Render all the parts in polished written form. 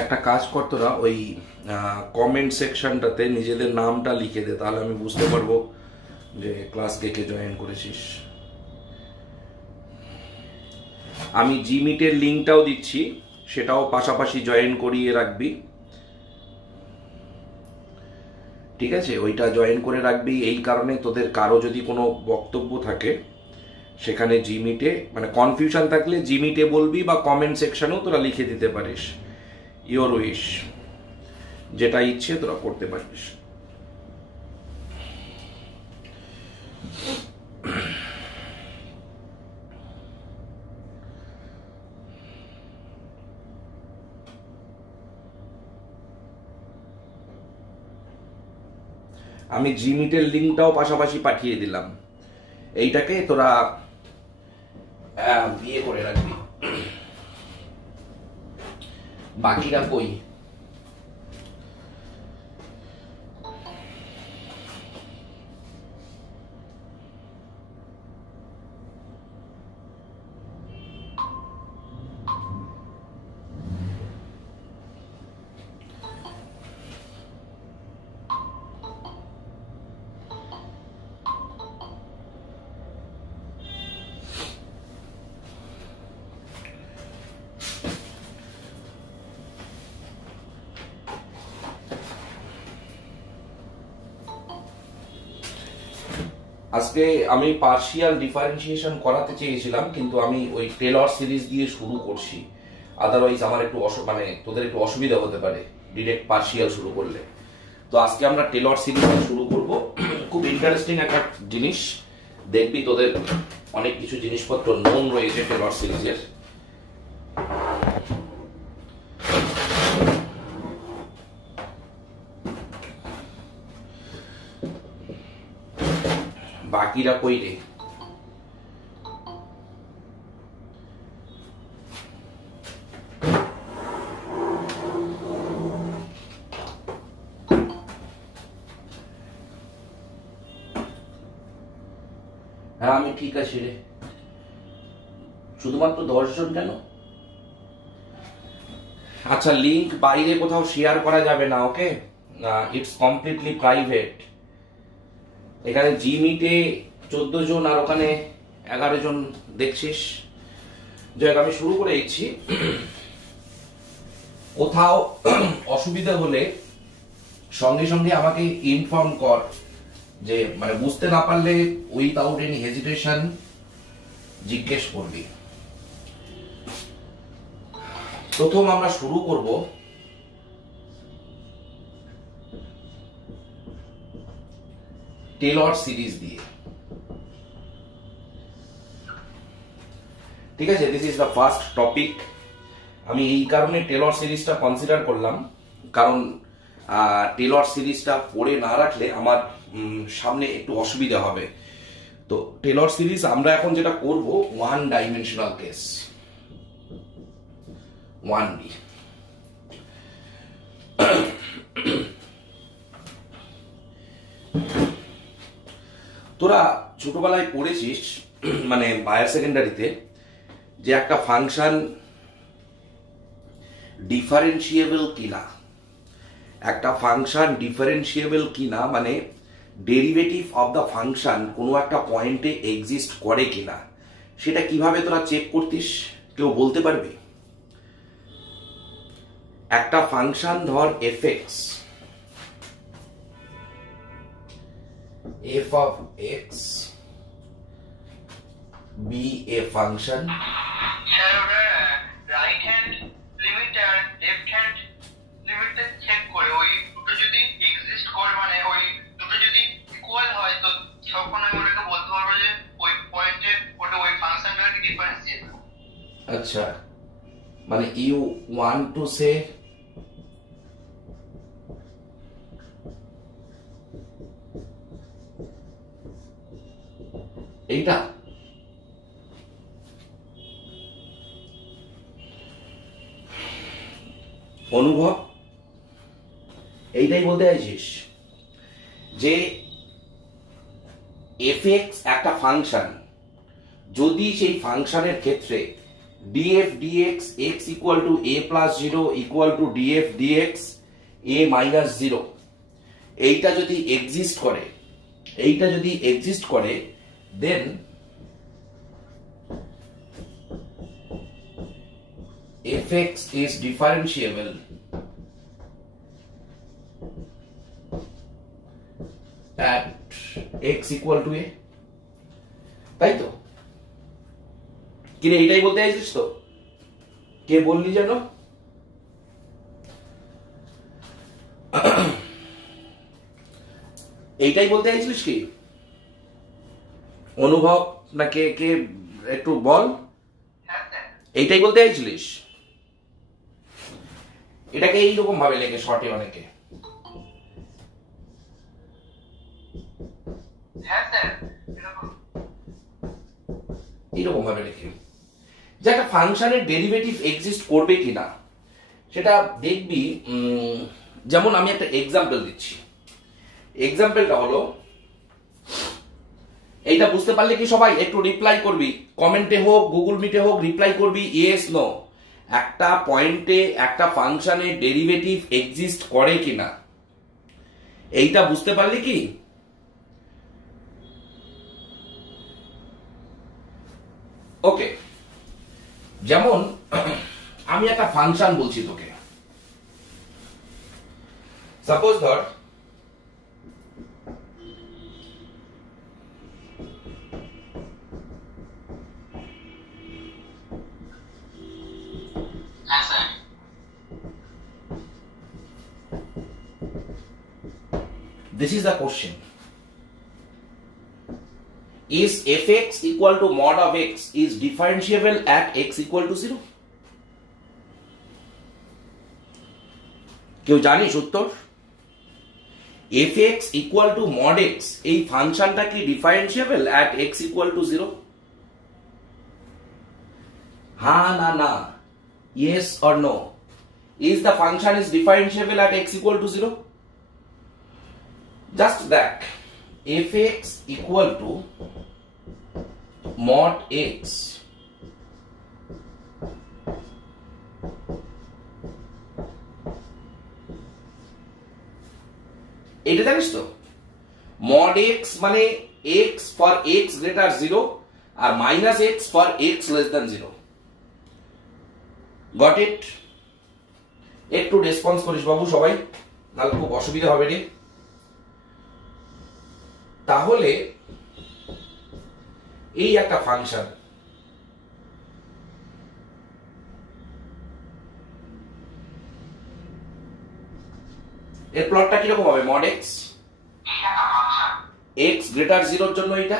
একটা কাজ কর, তোরা ওই কমেন্ট সেকশনটাতে নিজেদের নামটা লিখে দে, তাহলে আমি বুঝতে পারবো যে ক্লাস কে কে জয়েন করেছিস। আমি জিমিটের লিঙ্কটাও দিচ্ছি, সেটাও পাশাপাশি জয়েন করিয়ে রাখবি, ঠিক আছে? ওইটা জয়েন করে রাখবি এই কারণে, তোদের কারো যদি কোনো বক্তব্য থাকে সেখানে জিমিটে, মানে কনফিউশন থাকলে জিমিটে বলবি, বা কমেন্ট সেকশনেও তোরা লিখে দিতে পারিস। ইয়োর উইশ, যেটা ইচ্ছে তোরা করতে পারিস। আমি জিমিটের লিঙ্কটাও পাশাপাশি পাঠিয়ে দিলাম, এইটাকে তোরা বিয়ে করে রাখবি। বাকিরা কই? আজকে আমি পার্শিয়াল ডিফারেন্সিয়েশন করাতে চেয়েছিলাম, কিন্তু আমি ওই টেলর সিরিজ দিয়ে শুরু করছি, আদারওয়াইজ আমার একটু মানে তোদের একটু অসুবিধা হতে পারে ডিরেক্ট পার্শিয়াল শুরু করলে। তো আজকে আমরা টেলর সিরিজ দিয়ে শুরু করব। খুব ইন্টারেস্টিং একটা জিনিস দেখবি, তোদের অনেক কিছু জিনিসপত্র নোন রয়েছে টেলর সিরিজের। বাকিরা কই রে? হ্যাঁ আমি ঠিক আছি রে। শুধুমাত্র 10 জন কেন? আচ্ছা, লিংক বাইরে কোথাও শেয়ার করা যাবে না, ওকে? It's completely private. এখানে জিমিটে 14 জন আর ওখানে 11 জন দেখছিস। যাই হোক, আমি শুরু করে দিচ্ছি। কোথাও অসুবিধা হলে সঙ্গে সঙ্গে আমাকে ইনফর্ম কর, যে মানে বুঝতে না পারলে উইদাউট এনি হেজিটেশন জিজ্ঞেস করবি। প্রথম আমরা শুরু করব টেলর সিরিজ দিয়ে, ঠিক আছে? This is the first topic. আমি এই কারণে টেলর সিরিজটা কনসিডার করলাম, কারণ টেলর সিরিজটা পড়ে না রাখলে আমার সামনে একটু অসুবিধা হবে। তো টেলর সিরিজ আমরা এখন যেটা করব, ওয়ান ডাইমেনশনাল কেস, 1D। তোরা ছোটবেলায় পড়েছিস, মানে হায়ার সেকেন্ডারিতে, যে একটা ফাংশন ডিফারেন্সিয়েবল কিনা, একটা ফাংশন ডিফারেন্সিয়েবল কিনা মানে ডেরিভেটিভ অফ দ্য ফাংশন কোনো একটা পয়েন্টে এক্সিস্ট করে কিনা, সেটা কিভাবে তোরা চেক করতিস কেউ বলতে পারবে? একটা ফাংশন ধর f(x), f of x be a function, right hand limit আর লেফট হ্যান্ড লিমিটটা চেক করে ওই দুটো যদি এক্সিস্ট করে, মানে ওই দুটো যদি ইকুয়াল হয়, তো তখন আমি ওটাকে বলতে পারবো যে ওই পয়েন্টে ওটা ওই ফাংশনটাকে ডিফারেন্সিয়েবল। আচ্ছা, মানে ইউ ওয়ান্ট টু সে এইটা? অনুভব এইটাই বলতে চাইছিস যে f(x) একটা ফাংশন, যদি সেই ফাংশনের ক্ষেত্রে df dx x equal to a plus 0 equal to df dx a minus 0 এইটা যদি এক্সিস্ট করে দেন fx is differentiable at x equal to a, তাই তো? কিরে এইটাই বলতে চাইছিস তো? কে বললি যেন? এইটাই বলতে চাইছিস কি? অনুভব না কে কে একটু বল। এইটাই বলতে চাইছিলিস? এটাকে এইরকম ভাবে লেখে শর্টে অনেকে। এইরকম ভাবে লেখে যে একটা ফাংশনের ডেরিভেটিভ এক্সিস্ট করবে কিনা সেটা দেখবি। যেমন আমি একটা এক্সাম্পল দিচ্ছি। এক্সাম্পলটা হলো, এইটা বুঝতে পারলে কি সবাই একটু রিপ্লাই করবি, কমেন্টে হোক গুগল মিটে হোক রিপ্লাই করবি ইয়েস নো। একটা পয়েন্টে একটা ফাংশনের ডেরিভেটিভ এক্সিস্ট করে কিনা এইটা বুঝতে পারলে কি? ওকে, যেমন আমি একটা ফাংশন বলছি তোকে, সাপোজ ধর this is the question, is fx equal to mod of x is differentiable at x equal to 0? কেউ জানিস উত্তর? fx equal to mod x এই ফাংশনটা কি differentiable at x equal to 0? হ্যাঁ না না, yes or no, is the function is differentiable at x equal to 0? Just that fx equal to mod x এটা জানিস তো? mod x মানে x for x greater 0 আর minus x for x less than 0. Got it? একটু response করিস বাবু সবাই, নাহলে খুব অসুবিধা হবে রে। তাহলে এই একটা ফাংশন, এর প্লটটা কিরকম হবে? mod x, x গ্রেটার 0 এর জন্য এটা,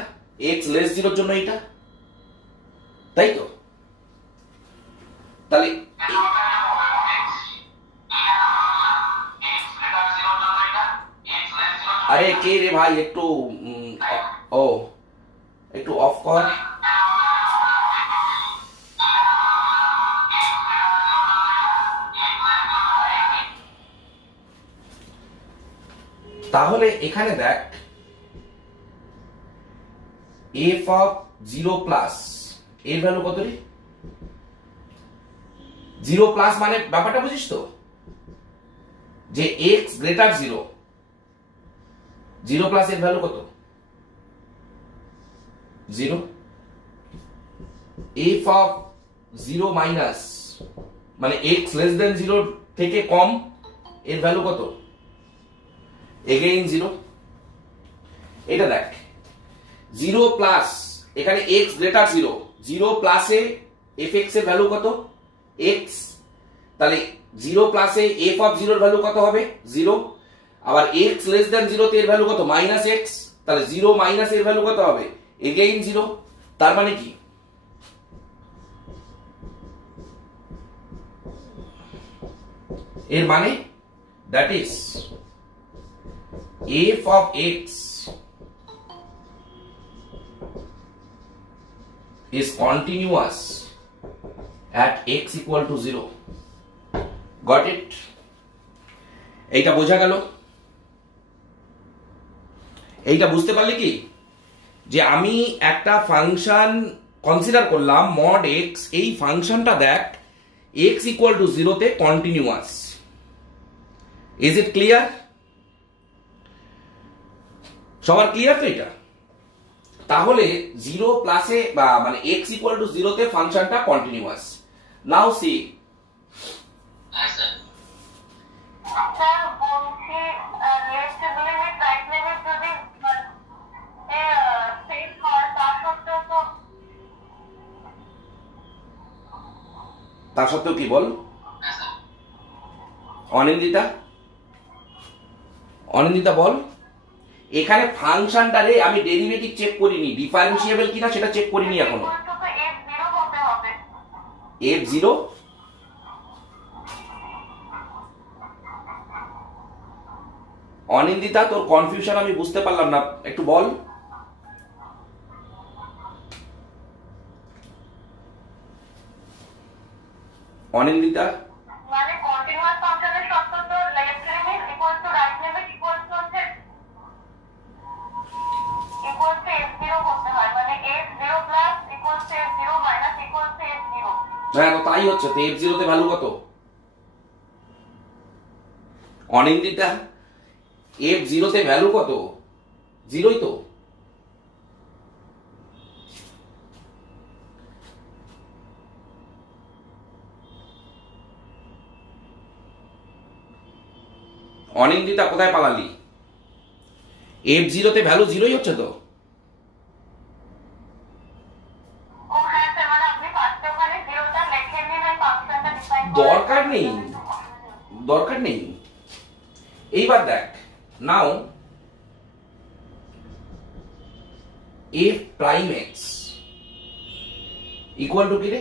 x লেস 0 এর জন্য এটা, তাই তো? তাহলে আরে কে রে ভাই, একটু একটু অফ কর। তাহলে এখানে দেখ f of 0 প্লাস এর ভ্যালু কত রে? 0 প্লাস মানে ব্যাপারটা বুঝিস তো, যে x গ্রেটার 0, 0 প্লাস এর ভ্যালু কত? 0। f of 0 মাইনাস মানে x লেস দেন 0 থেকে কম এর ভ্যালু কত? এগেইন 0। এটা দেখ 0 প্লাস এখানে x গ্রেটার 0, 0 প্লাসে fx এর ভ্যালু কত? x। তাহলে 0 প্লাসে f of 0 এর ভ্যালু কত হবে? 0। আবার x লেস দেন 0 তে এর ভ্যালু কত? Minus x। তাহলে 0 মাইনাস এর ভ্যালু কত হবে? এগেইন 0। তার মানে কি? এর মানে that is f of x is continuous at x equal to 0. Got it? এইটা বোঝা গেল? এইটা বুঝতে পারলে কি যে আমি একটা ফাংশন কনসিডার করলাম মড এক্স, এই ফাংশনটা দেখ এক্স ইকুয়াল টু 0 তে কন্টিনিউয়াস। Is it clear? সবার ক্লিয়ার তো এটা? তাহলে 0 প্লাসে বা মানে এক্স ইকুয়াল টু 0 তে ফাংশনটা কন্টিনিউয়াস। নাও সি হ্যাঁ স্যার। স্যার বলছি লেফট লিমিট রাইট লিমিট যদি সেম হয় তা সত্ত্বেও তো তা সত্ত্বেও কি বল হ্যাঁ স্যার। অনিন্দিতা বল। এখানে ফাংশনটারে আমি ডেরিভেটিভ চেক করিনি, ডিফারেন্সিয়েবল কিনা সেটা চেক করিনি এখনো। f0 হতে হবে। f0 অনিন্দিতা, তোর কনফিউশন আমি বুঝতে পারলাম না, একটু বল। অনিন্দিতা, মানে কন্টিনিউয়াস ফাংশনের শর্ত তো left limit equal to right limit equal to f0 হতে হয়, মানে f0 plus equal to f0 minus equal to f0। হ্যাঁ তো তাই হচ্ছে, তো f0 তে ভ্যালু কত? অনিন্দিতা, f0 তে ভ্যালু কত? 0ই তো। অনিন্দিতা কোথায় পালালি? f0 তে ভ্যালু 0ই হচ্ছে তো। ও হ্যাঁ স্যার, মানে আপনি ফার্স্টে ওখানে 0টা লিখে নিন, এই ফাংশনটা ডিফাইন দরকার নেই, দরকার নেই। এইবার দেখ, নাও f prime x equal two কি রে?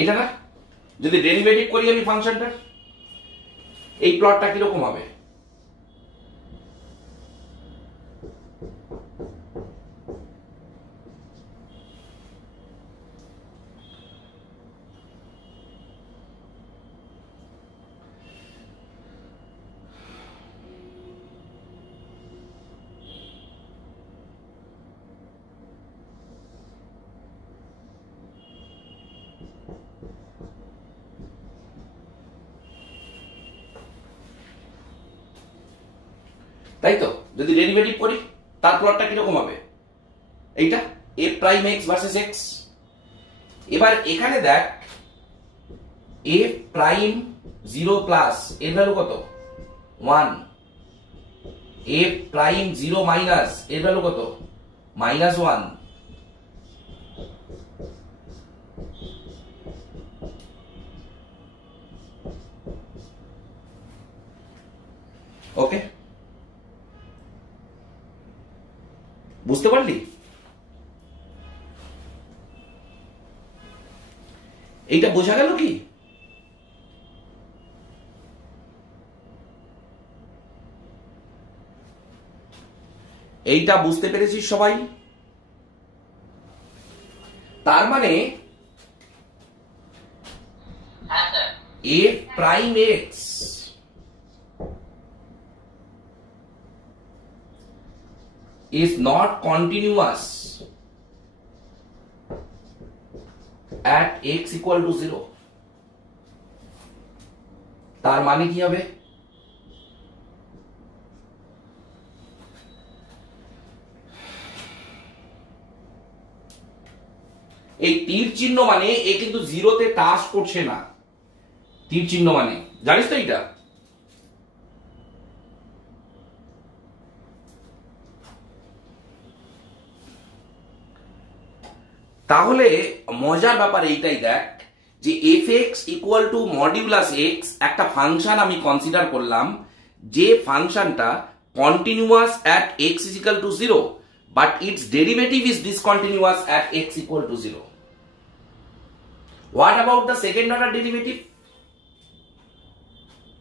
এইটা না? যদি ডেরিভেটিভ করি আমি ফাংশনটার, এই প্লটটা কিরকম হবে? তাই তো? যদি ডেরিভেটিভ করি তার প্লটটা কিরকম হবে? এইটা a prime x versus x। এবার এখানে দেখ a প্রাইম 0 প্লাস এর ভ্যালু কত? 1। a প্রাইম 0 মাইনাস এর ভ্যালু কত? -1। ওকে, বুঝতে পারলি? এইটা বোঝা গেল কি? এইটা বুঝতে পেরেছিস সবাই? তার মানে হ্যাঁ sir. a prime x is not continuous at x equal to 0। তার মানে কি হবে? এই তীর চিহ্ন মানে এ কিন্তু 0 তে টাচ করছে না। তীর চিহ্ন মানে জানিস তো এটা? তাহলে মজার ব্যাপার এইটাই দেখ যে fx equal to modulus x একটা ফাংশন আমি কনসিডার করলাম, যে ফাংশনটা continuous at x is equal to 0 but its derivative is discontinuous at x equal to 0. What about the second order derivative?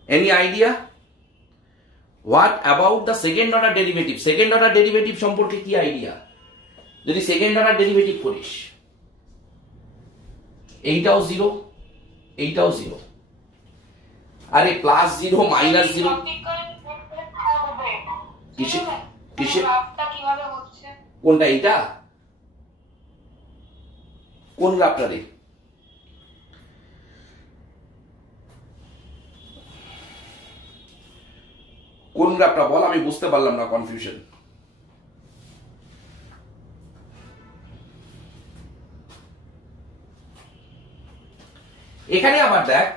Any idea? What about the second order derivative? Second order derivative সম্পর্কে কি idea? যদি second order derivative করিস এইটাও 0, এইটাও 0। আরে plus 0 minus 0 কিসে কিসে কিভাবে হচ্ছে? কোনটা? এইটা কোন গ্রাফটা রে? কোন গ্রাফটা বল, আমি বুঝতে পারলাম না, কনফিউশন। এখানে আবার দেখ,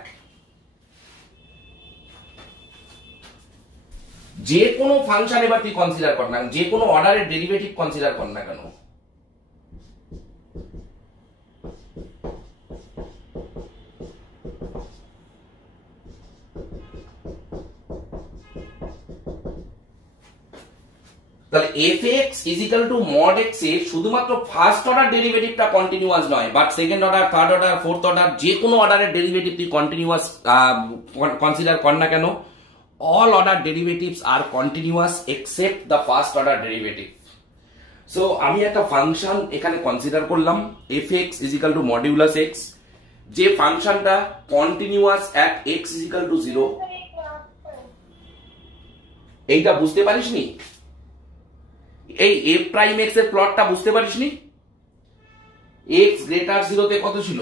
যে কোনো ফাংশন এবার তুই কনসিডার কর না, যে কোনো অর্ডারের ডেরিভেটিভ কনসিডার কর না কেন, তাহলে fx equal to mod x এর শুধুমাত্র ফার্স্ট অর্ডার ডেরিভেটিভটা কন্টিনিউয়াস নয়, but second order, third order, fourth order, যে কোনো অর্ডারের ডেরিভেটিভ তুই কন্টিনিউয়াস কনসিডার কর না কেন, all order derivatives are continuous except the first order derivative. So আমি একটা ফাংশন এখানে কনসিডার করলাম fx equal to modulus x, যে ফাংশনটা continuous at x equal to 0। এইটা বুঝতে পারিসনি? এই f প্রাইম x এর প্লটটা বুঝতে পারিসনি? x গ্রেটার 0 তে কত ছিল?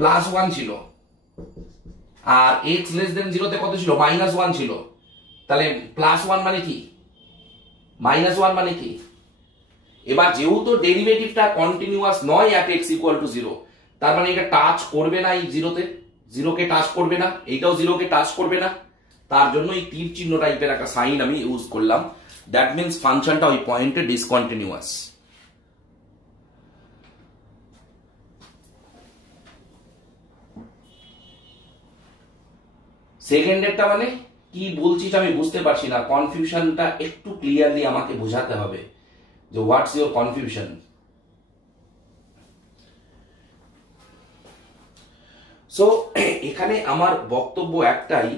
+1 ছিল। আর x লেস দেন 0 তে কত ছিল? -1 ছিল। তাহলে +1 মানে কি, -1 মানে কি? এবার যেহেতু ডেরিভেটিভটা কন্টিনিউয়াস নয় at x ইকুয়াল টু 0, তার মানে এটা টাচ করবে না এই 0 তে, 0 কে টাচ করবে না, এইটাও 0 কে টাচ করবে না। তার জন্য এই তীর চিহ্ন টাইপের একটা সাইন আমি ইউজ করলাম। দ্যাট মিন্স ফাংশনটা ওই পয়েন্টে ডিসকন্টিনিউয়াস। সেকেন্ডেরটা মানে কি বলছিস আমি বুঝতে পারছি না, কনফিউশনটা একটু ক্লিয়ারলি আমাকে বোঝাতে হবে যে হোয়াটস ইওর কনফিউশন। সো এখানে আমার বক্তব্য একটাই,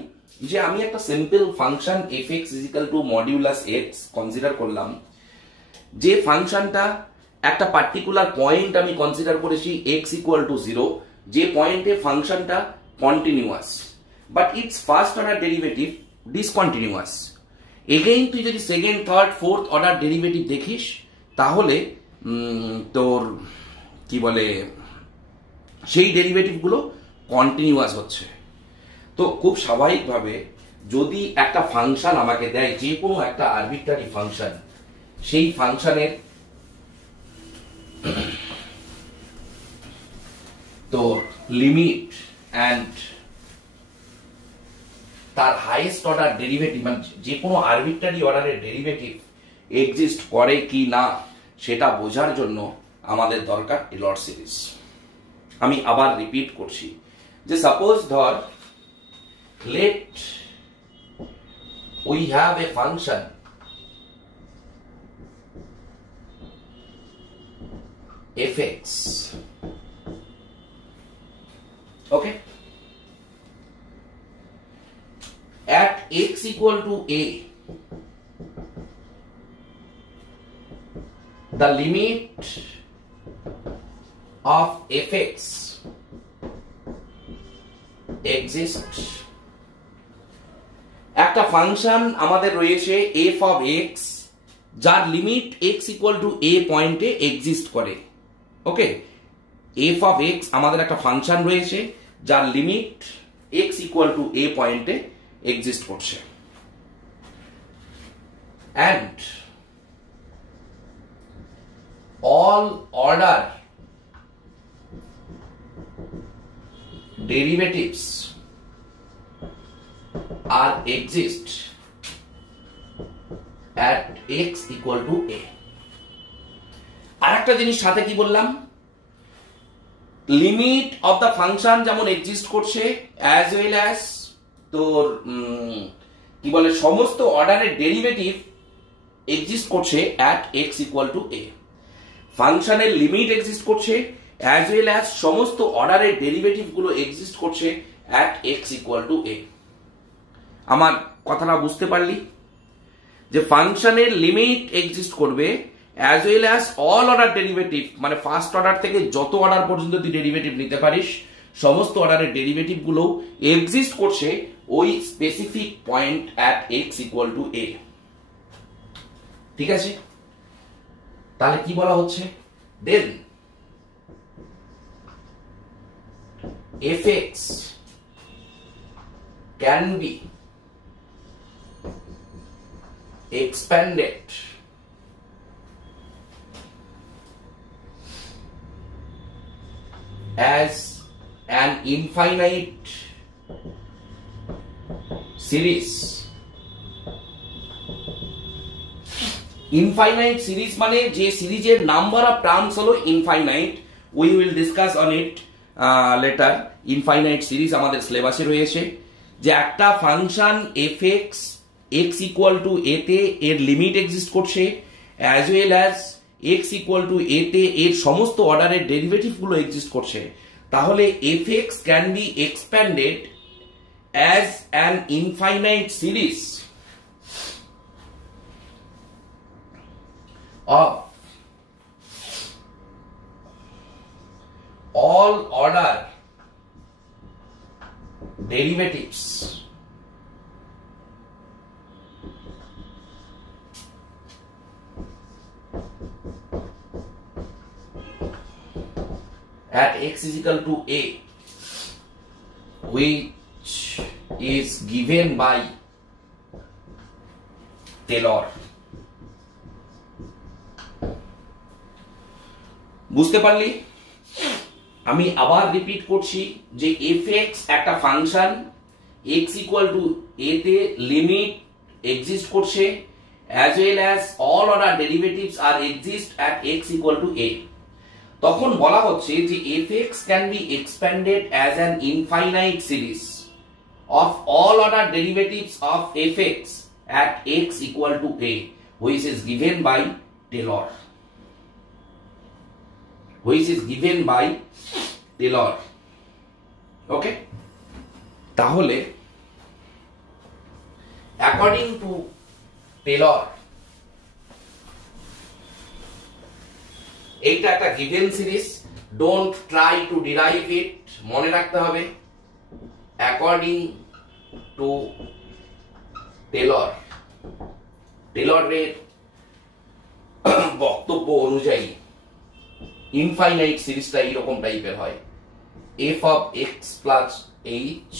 যে আমি একটা simple function fx equal to modulus x consider করলাম, যে ফাংশনটা একটা পার্টিকুলার পয়েন্ট আমি কনসিডার করেছি x ইকুয়াল টু 0, যে পয়েন্টে ফাংশনটা continuous, but its first order derivative discontinuous. Again তুই যদি second, third, fourth order derivative দেখিস, তাহলে তোর কি বলে সেই ডেরিভেটিভ গুলো কন্টিনিউয়াস হচ্ছে। তো খুব স্বাভাবিকভাবে যদি একটা ফাংশন আমাকে দেয়, যে কোনো একটা আরবিট্রারি ফাংশন, সেই ফাংশনের তো লিমিট অ্যান্ড তার হাইয়েস্ট অর্ডার ডেরিভেটিভ, মানে যে কোনো আরবিট্রারি অর্ডারের ডেরিভেটিভ এক্সিস্ট করে কি না সেটা বোঝার জন্য আমাদের দরকার টেলর সিরিজ। আমি আবার রিপিট করছি, যে সাপোজ ধর let we have a function fx, okay, at x equal to a, the limit of fx exists। একটা ফাংশন আমাদের রয়েছে f of x, যার limit x equal two a পয়েন্টে এক্সিস্ট করে। ওকে, f of x আমাদের একটা function রয়েছে যার limit x equal two a পয়েন্টে এক্সিস্ট করছে, and all order derivatives are exist at x equal to a। আরেকটা জিনিস সাথে কি বললাম, লিমিট অফ দা ফাংশন যেমন এক্সিস্ট করছে, অ্যাজ ওয়েল অ্যাজ তোর কি বলে সমস্ত অর্ডারের ডেরিভেটিভ এক্সিস্ট করছে at x equal to a। ফাংশনের লিমিট এক্সিস্ট করছে, অ্যাজ ওয়েল অ্যাজ সমস্ত অর্ডারের ডেরিভেটিভ গুলো এক্সিস্ট করছে at x equal to a। আমার কথাটা বুঝতে পারলি, যে ফাংশনের লিমিট এক্সিস্ট করবে, as well as all order derivative, মানে ফার্স্ট অর্ডার থেকে যত অর্ডার পর্যন্ত তুই ডেরিভেটিভ নিতে পারিস সমস্ত অর্ডারের ডেরিভেটিভ গুলো এক্সিস্ট করছে ওই specific point at x equal to a. ঠিক আছে, তাহলে কি বলা হচ্ছে, দেন fx can be expanded as an infinite series. Infinite series মানে যে সিরিজের নাম্বার অফ টার্মস হলো infinite, we will discuss on it later. Infinite series আমাদের সিলেবাসে রয়েছে, যে একটা function f x x equal to a তে এর লিমিট এক্সিস্ট করছে, as well as x equal to a তে এর সমস্ত অর্ডারের ডেরিভেটিভ গুলো এক্সিস্ট করছে। তাহলে f x can be expanded as an infinite series of all order derivatives at x is equal to a, which is given by Taylor. বুঝতে পারলি? আমি আবার রিপিট করছি যে এফ এক্স একটা function, x equal to a তে limit exist করছে, as well as all order derivatives আর exist at x equal to a. তখন বলা হচ্ছে যে f x can be expanded as an infinite series of all order derivatives of f x at x equal to a, which is given by Taylor, which is given by Taylor. Okay, তাহলে according to Taylor এইটা একটা given series, don't try to derive it, মনে রাখতে হবে according to Taylor, টেলরের বক্তব্য অনুযায়ী infinite সিরিজটা এইরকম টাইপের হয়, F of X plus H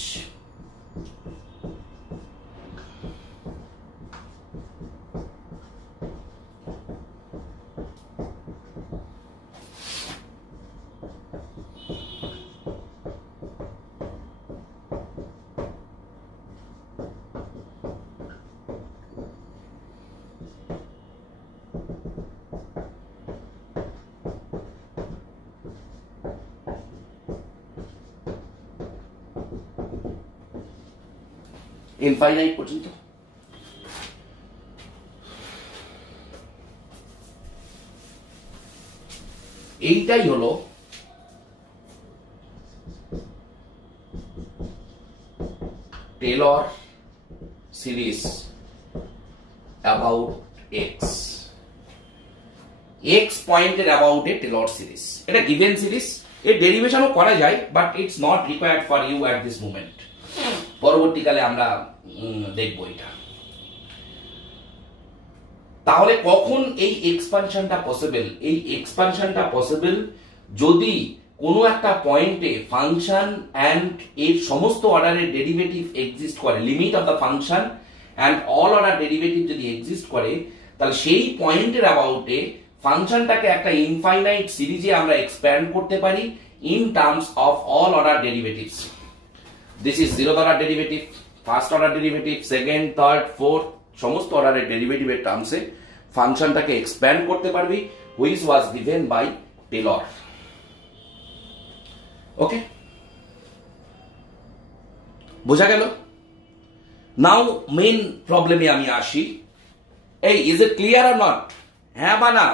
infinite পর্যন্ত। এইটাই হলো Taylor series about X, X পয়েন্টের অ্যাবাউট এ টেলর সিরিজ। এটা গিভেন সিরিজ, এর ডেরিভেশনও করা যায়, but it's not required for you at this moment. পরবর্তীকালে আমরা দেখবো এটা। তাহলে কখন এই এক্সপানশনটা পসিবল? এই এক্সপানশনটা পসিবল যদি কোনো একটা পয়েন্টে ফাংশন অ্যান্ড এর সমস্ত অর্ডারের ডেরিভেটিভ এক্সিস্ট করে, limit of the function and all order derivative যদি এক্সিস্ট করে, তাহলে সেই পয়েন্টের অ্যাবাউটে ফাংশনটাকে একটা ইনফাইনাইট সিরিজে আমরা এক্সপ্যান্ড করতে পারি in terms of all order derivatives. This is zeroth order derivative, first order derivative, second, third, fourth, সমস্ত অর্ডারের ডেরিভেটিভের টার্মসে ফাংশনটাকে এক্সপ্যান্ড করতে পারবি, which was given by Taylor. ওকে, বোঝা গেল? নাও মেইন প্রবলেমে আমি আসি। এই is it clear or not? হ্যাঁ বা না?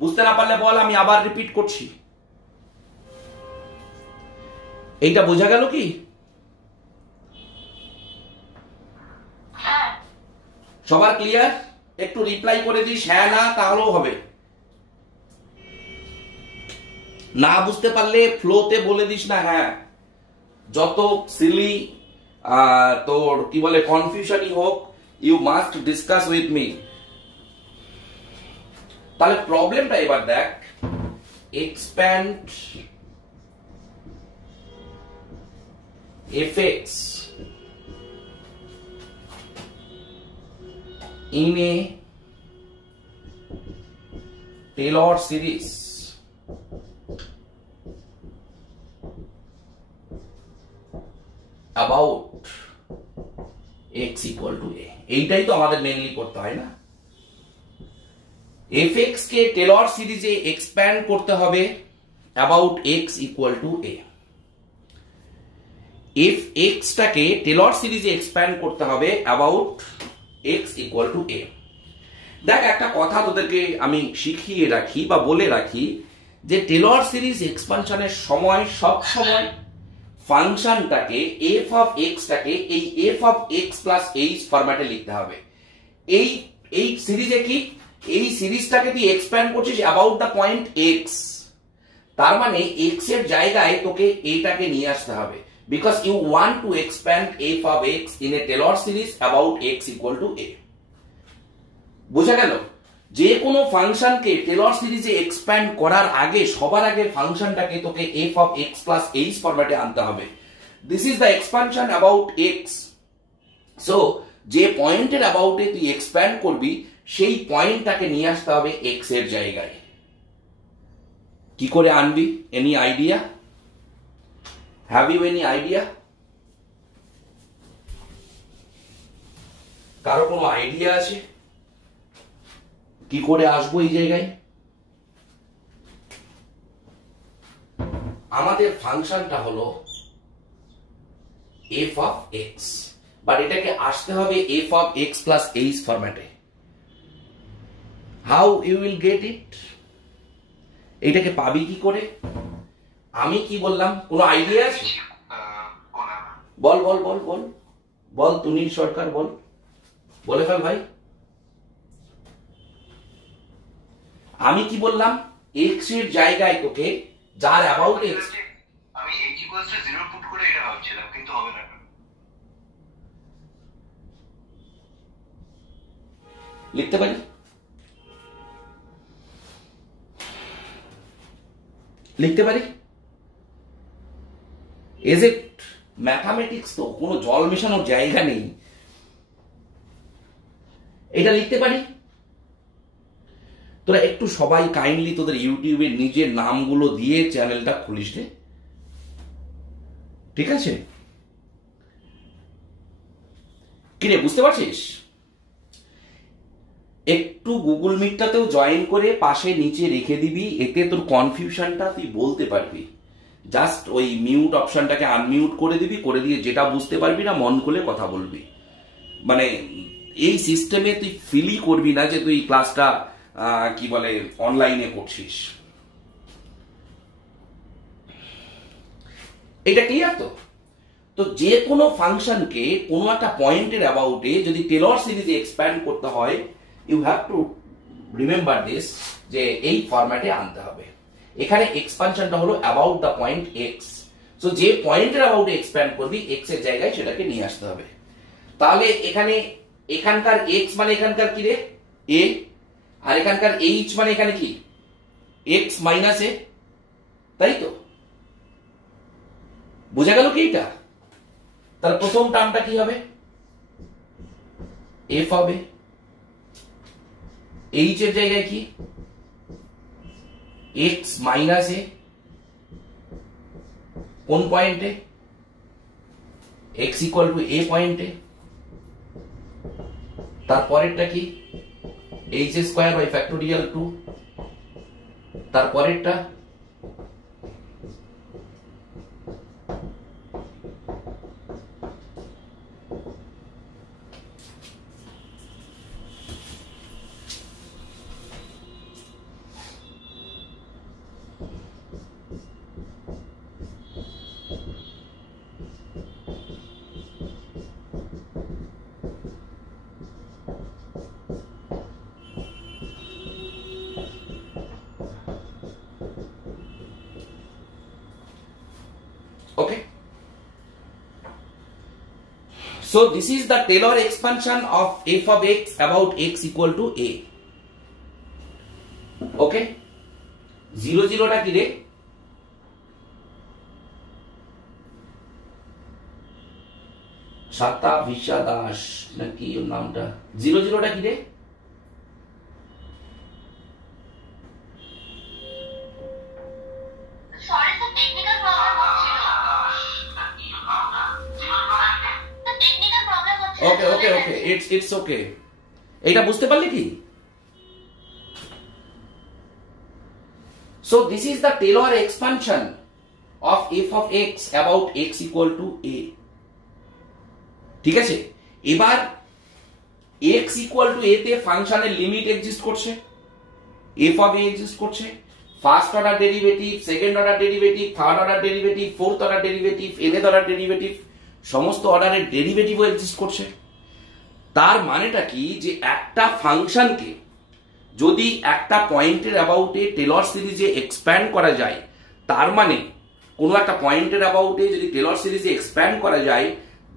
বুঝতে না পারলে বল, আমি আবার রিপিট করছি। এইটা বোঝা গেল কি? সবার ক্লিয়ার? একটু রিপ্লাই করে দিস হ্যাঁ না, তাহলেও হবে। না বুঝতে পারলে ফ্লোতে বলে দিস না হ্যাঁ। যত সিলি তোর কি বলে কনফিউশনই হোক, you must discuss with me. তাহলে প্রবলেমটা এবার দেখ, expand fx in a Taylor series about x equal to a। এইটাই তো আমাদের মেইনলি করতে হয় না, fx কে টেলর সিরিজে এক্সপ্যান্ড করতে হবে about x equal to a। fx টাকে টেলর সিরিজে এক্সপ্যান্ড করতে হবে about x equal to a। দেখ একটা কথা তোদেরকে আমি শিখিয়ে রাখি বা বলে রাখি যে টেলর সিরিজ এক্সপানশনের সময় সব সময় ফাংশনটাকে f অফ x টাকে এই f of x plus h ফরম্যাটে লিখতে হবে। এই সিরিজে কি, এই সিরিজটাকে তুই এক্সপ্যান্ড করছিস অ্যাবাউট দ্য পয়েন্ট x, তার মানে x এর জায়গায় তোকে এটাকে নিয়ে আসতে হবে, because you want to expand f of x in a Taylor series about x equal to a। বোঝা গেল? যে কোনো ফাংশনকে টেলর সিরিজে এক্সপ্যান্ড করার আগে সবার আগে ফাংশনটাকে তোকে f of x plus h ফরম্যাটে আনতে হবে। This is the expansion about x। So যে পয়েন্টের অ্যাবাউটে তুই এক্সপ্যান্ড করবি সেই পয়েন্টটাকে নিয়ে আসতে হবে x এর জায়গায়। কি করে আনবি? Any idea? Have you any idea? কারো কোনো আইডিয়া আছে কি করে আসবো এই জায়গায়? আমাদের ফাংশনটা হলো f of x, বাট এটাকে আসতে হবে f of x plus h ফরম্যাটে। How you will get it? এটাকে পাবি কি করে? আমি কি বললাম, কোনো আইডিয়া আছে? বল বল বল বল বল, তুনীল সরকার বল, বলে ফেল ভাই। আমি কি বললাম, x এর জায়গায় তোকে যার অ্যাবাউট x, আমি h equals to 0 পুট করে এটা ভাবছিলাম, কিন্তু হবে না। লিখতে পারি? লিখতে পারি? Is it mathematics? তো কোনো জল মেশানোর জায়গা নেই, এটা লিখতে পারি। তোরা একটু সবাই কাইন্ডলি তোদের ইউটিউবে নিজের নামগুলো দিয়ে চ্যানেলটা খুলিস রে, ঠিক আছে? কিরে বুঝতে পারছিস? একটু গুগল মিটটাতেও জয়েন করে পাশে নিচে রেখে দিবি, এতে তোর কনফিউশনটা তুই বলতে পারবি। জাস্ট ওই মিউট অপশনটাকে আনমিউট করে দিবি, করে দিয়ে যেটা বুঝতে পারবি না মন খুলে কথা বলবি। মানে এই সিস্টেমে তুই ফিলই করবি না যে তুই ক্লাসটা কি বলে অনলাইনে করছিস। এটা ক্লিয়ার তো? তো যে কোনো ফাংশনকে কোনো একটা পয়েন্টের অ্যাবাউটে যদি টেলর সিরিজে এক্সপ্যান্ড করতে হয়, you have to remember this, যে এই ফরম্যাটে আনতে হবে। এখানে এক্সপানশনটা হলো about the point X. So যে পয়েন্টের অ্যাবাউটে এক্সপ্যান্ড করবি এক্স এর জায়গায় সেটাকে নিয়ে আসতে হবে। তাহলে এখানে এখানকার এক্স মানে এখানকার কি রে এ, আর এখানকার এইচ মানে এখানে কি এক্স মাইনাস এ, তাই তো? বোঝা গেল কি এটা? তার প্রথম টার্মটা কি হবে? এফ হবে, এইচ এর জায়গায় কি এক্স মাইনাস এ, কোন পয়েন্টে? এক্স ইকুয়াল টু এ পয়েন্টে। তারপরেরটা কি? H square by factorial 2। তারপরেরটা Okay, so this is the Taylor expansion of f of x about x equal to a. Okay, 0 0 টা কি রে? সাতা ভিশা দাস নাকি ওর নামটা? 0 0 টা কি রে? সরি স্যার, টেকনিক্যাল প্রবলেম হচ্ছিল। টেকনিক্যাল প্রবলেম হচ্ছিল। ওকে ওকে ওকে, ইটস ওকে। এটা বুঝতে পারলি কি? So this is the Taylor expansion of f of x about x equal to a. ঠিক আছে, এবার x equal to a তে ফাংশনের লিমিট এক্সিস্ট করছে, f of a এক্সিস্ট করছে, first order derivative, second order derivative, third order derivative, fourth order derivative, nth order derivative, সমস্ত অর্ডারের ডেরিভেটিভও exist করছে। তার মানেটা কি, যে একটা ফাংশনকে যদি একটা পয়েন্টের অ্যাবাউটে টেলর সিরিজে এক্সপ্যান্ড করা যায়, তার মানে কোনো একটা পয়েন্টের অ্যাবাউটে যদি টেলর সিরিজে এক্সপ্যান্ড করা যায়,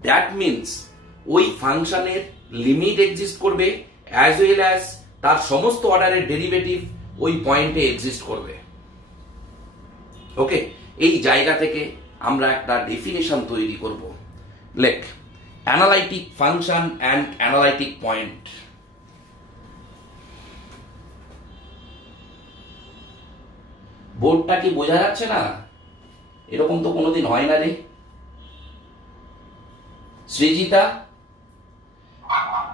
দ্যাট মিনস ওই ফাংশনের লিমিট এক্সিস্ট করবে অ্যাজ ওয়েল অ্যাজ তার সমস্ত অর্ডারের ডেরিভেটিভ ওই পয়েন্টে এক্সিস্ট করবে। ওকে, এই জায়গা থেকে আমরা একটা ডেফিনেশন তৈরি করব। লেখ analytic function and analytic point. বোর্ডটা কি বোঝা যাচ্ছে না? এরকম তো কোনোদিন হয় না রে। সৃজিতা,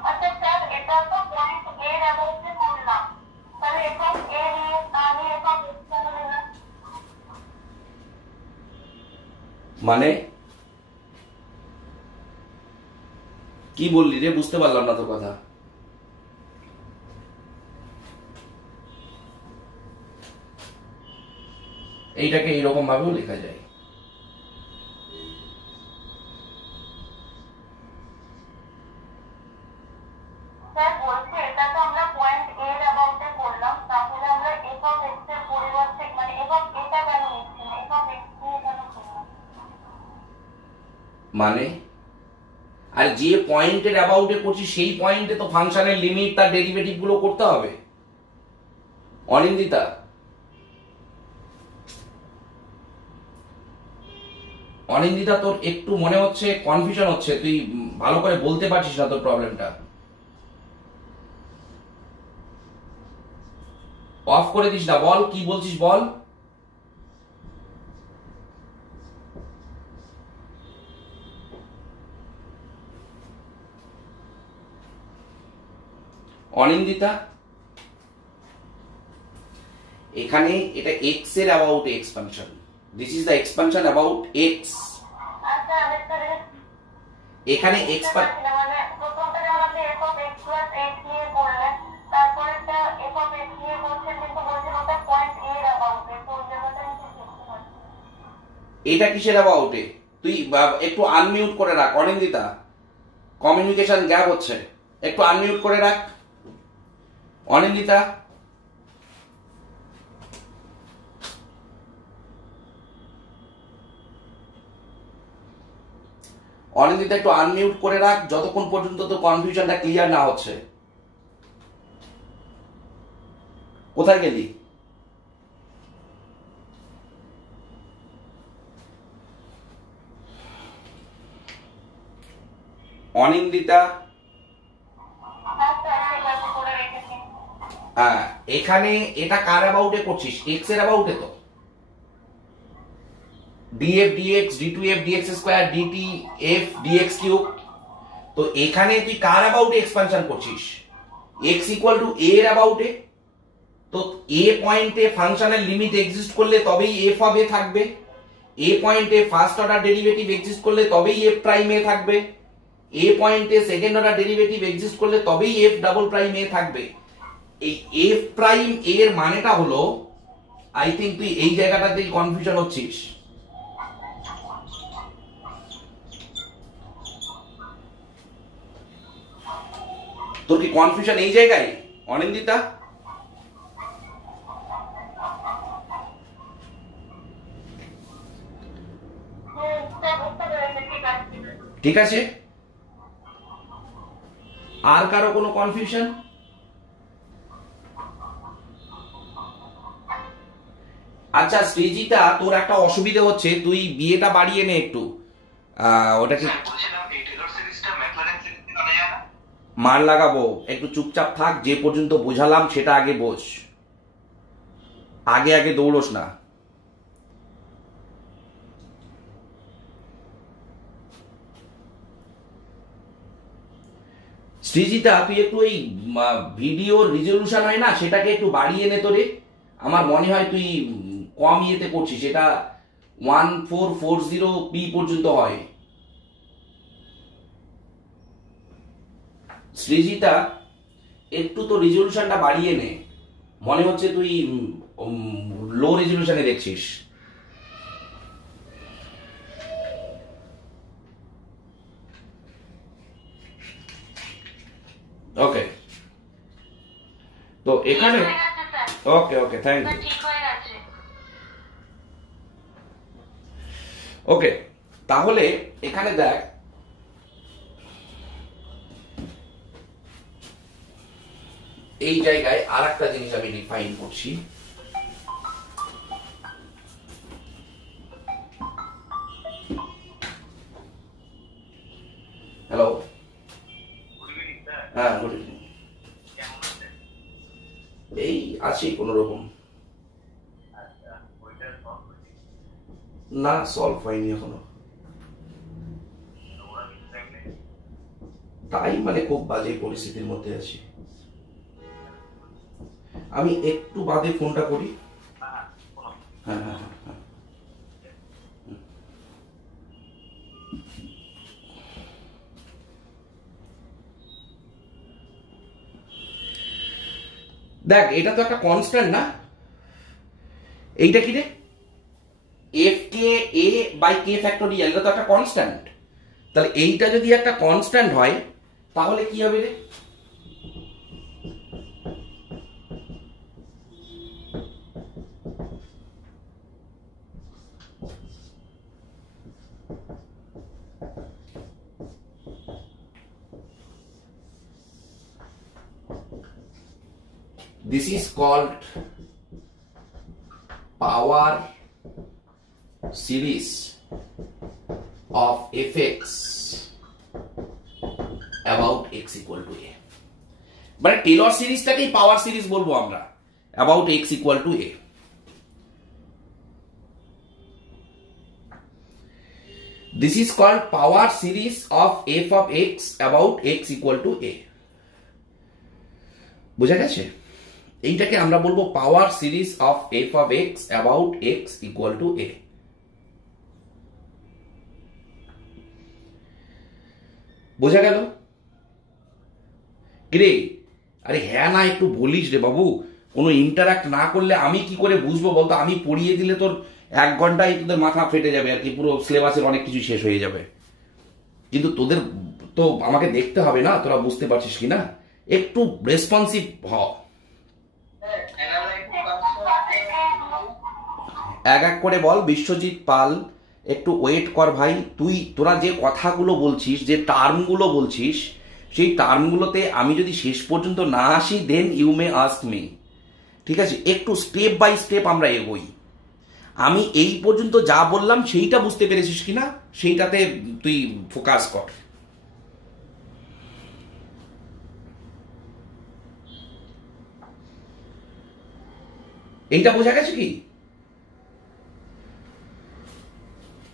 আচ্ছা স্যার, এটা তো পয়েন্ট এ এর অ্যাবাউটে বললাম, তাহলে এফ অফ এ নিয়ে আমি এফ অফ এক্স কেন নিলাম? মানে কি বললি রে? বুঝতে পারলাম না তোর কথা। এইটাকে এইরকম ভাবেও লেখা যায়। স্যার বলছি, এটা তো আমরা পয়েন্ট এ এর অ্যাবাউটে বললাম, তাহলে আমরা এফ অফ এক্স এর পরিবর্তে মানে এফ অফ এটা কেন নিচ্ছি না, এফ অফ এক্স নিয়ে কেন করলাম? মানে আর যে পয়েন্টের অ্যাবাউটে করছি সেই পয়েন্টে তো ফাংশনের লিমিট তার ডেরিভেটিভ গুলো করতে হবে। অনিন্দিতা, অনিন্দিতা তোর একটু মনে হচ্ছে কনফিউশন হচ্ছে, তুই ভালো করে বলতে পারছিস না তোর প্রবলেমটা। অফ করে দিস না, বল কি বলছিস বল। অনিন্দিতা, এখানে এটা x এর about expansion, this is the expansion about x। আচ্ছা আমি তো এখানে x মানে প্রথমটা যেমন আপনি F of X plus H নিয়ে বললেন, তারপরে একটা এফ অফ এক্স নিয়ে বলছেন, কিন্তু বলছেন ওটা পয়েন্ট এ এর অ্যাবাউটে, তো ওই জায়গাটা আমি ঠিক বুঝতে পারছি না। এটা কিসের অ্যাবাউটে? তুই একটু আনমিউট করে রাখ অনিন্দিতা, কমিউনিকেশন গ্যাপ হচ্ছে, একটু আনমিউট করে রাখ অনিন্দিতা। অনিন্দিতা একটু আনমিউট করে রাখ যতক্ষণ পর্যন্ত তো কনফিউশনটা ক্লিয়ার না হচ্ছে। কোথায় গেলি? অনিন্দিতা, হ্যাঁ এখানে এটা কার অ্যাবাউটে করছিস? এক্স এর অ্যাবাউটে তো। df dx d2f dx square dt f dx cube. তো এখানে তুই কার অ্যাবাউটে এক্সপানশন করছিস? x ইকুয়াল টু a এর অ্যাবাউটে। তো a পয়েন্টে ফাংশনের লিমিট এক্সিস্ট করলে তবেই f অফ a থাকবে, a পয়েন্টে ফার্স্ট অর্ডার ডেরিভেটিভ এক্সিস্ট করলে তবেই f প্রাইম a থাকবে, a পয়েন্টে সেকেন্ড অর্ডার ডেরিভেটিভ এক্সিস্ট করলে তবেই f ডাবল প্রাইম a থাকবে। এই f প্রাইম a এর মানেটা হলো, আই থিংক তুই এই জায়গাটাতেই কনফিউশন হচ্ছিস। তোর কি কনফিউশন এই জায়গায় অনিন্দিতা? ঠিক আছে? আর কারো কোনো কনফিউশন? আচ্ছা সৃজিতা, তোর একটা অসুবিধা হচ্ছে, তুই বিয়েটা বাড়িয়ে নে একটু। ওটাকে মার লাগাবো, একটু চুপচাপ থাক, যে পর্যন্ত বোঝালাম সেটা আগে বোঝ, আগে আগে দৌড়োস না। সৃজিতা, তুই একটু ওই ভিডিও রিজলিউশন হয় না, সেটাকে একটু বাড়িয়ে নে তোরে। আমার মনে হয় তুই কম ইয়েতে করছিস, এটা 1440p পর্যন্ত হয়। সৃজিতা, একটু তো রেজলিউশনটা বাড়িয়ে নে, মনে হচ্ছে তুই লো রেজলিউশনে দেখছিস। ওকে, তো এখানে ওকে ওকে, থ্যাংক ইউ। ওকে, তাহলে এখানে দেখ, এই জায়গায় আর একটা জিনিস আমি ডিফাইন করছি। হ্যালো, হ্যাঁ গুড ইভিনিং। এই আছি কোন রকম। না, সলভ হয়নি এখনো। তাই মানে খুব বাজে পরিস্থিতির মধ্যে আছি। আমি একটু বাদে ফোনটা করি। হ্যাঁ হ্যাঁ হ্যাঁ, দেখ এটা তো একটা কনস্ট্যান্ট না, এইটা কি রে, F K A by K factorial, এটা তো একটা কনস্ট্যান্ট। তাহলে এইটা যদি একটা কনস্ট্যান্ট হয় তাহলে কি হবে রে? This is called power series of fx about x equal to a, মানে টেলর সিরিজটাকেই পাওয়ার সিরিজ বলবো আমরা, about x equal to a। This is called power series of f of x about x equal to a। বুঝা গেছে? এইটাকে আমরা বলবো power series of f of x about x equal to a. বোঝা গেল? রে আরে হ্যাঁ না একটু বলিস রে বাবু, কোনো ইন্টারাক্ট না করলে আমি কি করে বুঝবো বলতো? আমি পড়িয়ে দিলে তোর 1 ঘন্টায় তোদের মাথা ফেটে যাবে আর কি, পুরো সিলেবাসের অনেক কিছু শেষ হয়ে যাবে। কিন্তু তোদের তো আমাকে দেখতে হবে না তোরা বুঝতে পারছিস কিনা, একটু রেসপন্সিভ হ। এক এক করে বল। বিশ্বজিৎ পাল, একটু ওয়েট কর ভাই। তোরা যে কথাগুলো বলছিস, যে টার্মগুলো বলছিস, সেই টার্মগুলোতে আমি যদি শেষ পর্যন্ত না আসি then you may ask me, ঠিক আছে? একটু স্টেপ বাই স্টেপ আমরা এগোই। আমি এই পর্যন্ত যা বললাম সেইটা বুঝতে পেরেছিস কিনা সেইটাতে তুই ফোকাস কর। এইটা বোঝা গেছে কি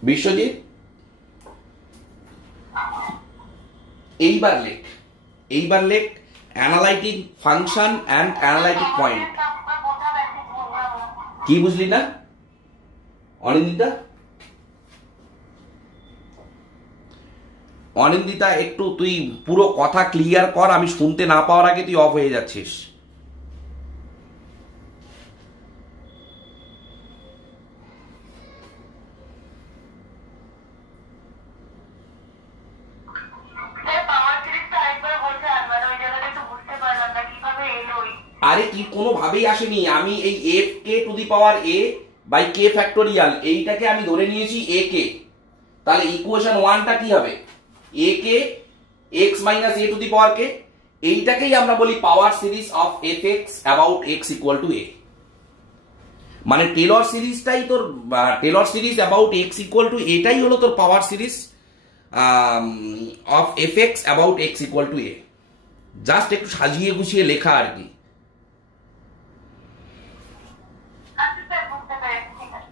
বিশ্বজিৎ? এইবার লেখ analytic function and analytic point. কি বুঝলি না অনিন্দিতা? একটু তুই পুরো কথা ক্লিয়ার কর, আমি শুনতে না পাওয়ার আগে তুই অফ হয়ে যাচ্ছিস। আরে কি কোনোভাবেই আসেনি, আমি এই F K to the power A by K factorial এইটাকে আমি ধরে নিয়েছি এ কে। তাহলে ইকুয়েশন 1টা কি হবে? এ কে x minus a to the power কে, এইটাকেই আমরা বলি power series of f x about x equal to a. মানে টেলর সিরিজটাই তোর, Taylor series about x equal to এটাই হলো তোর power series of f x about x equal to a. Just একটু সাজিয়ে গুছিয়ে লেখা আর কি। আচ্ছা স্যার, বুঝতে পেরেছি, ঠিক আছে।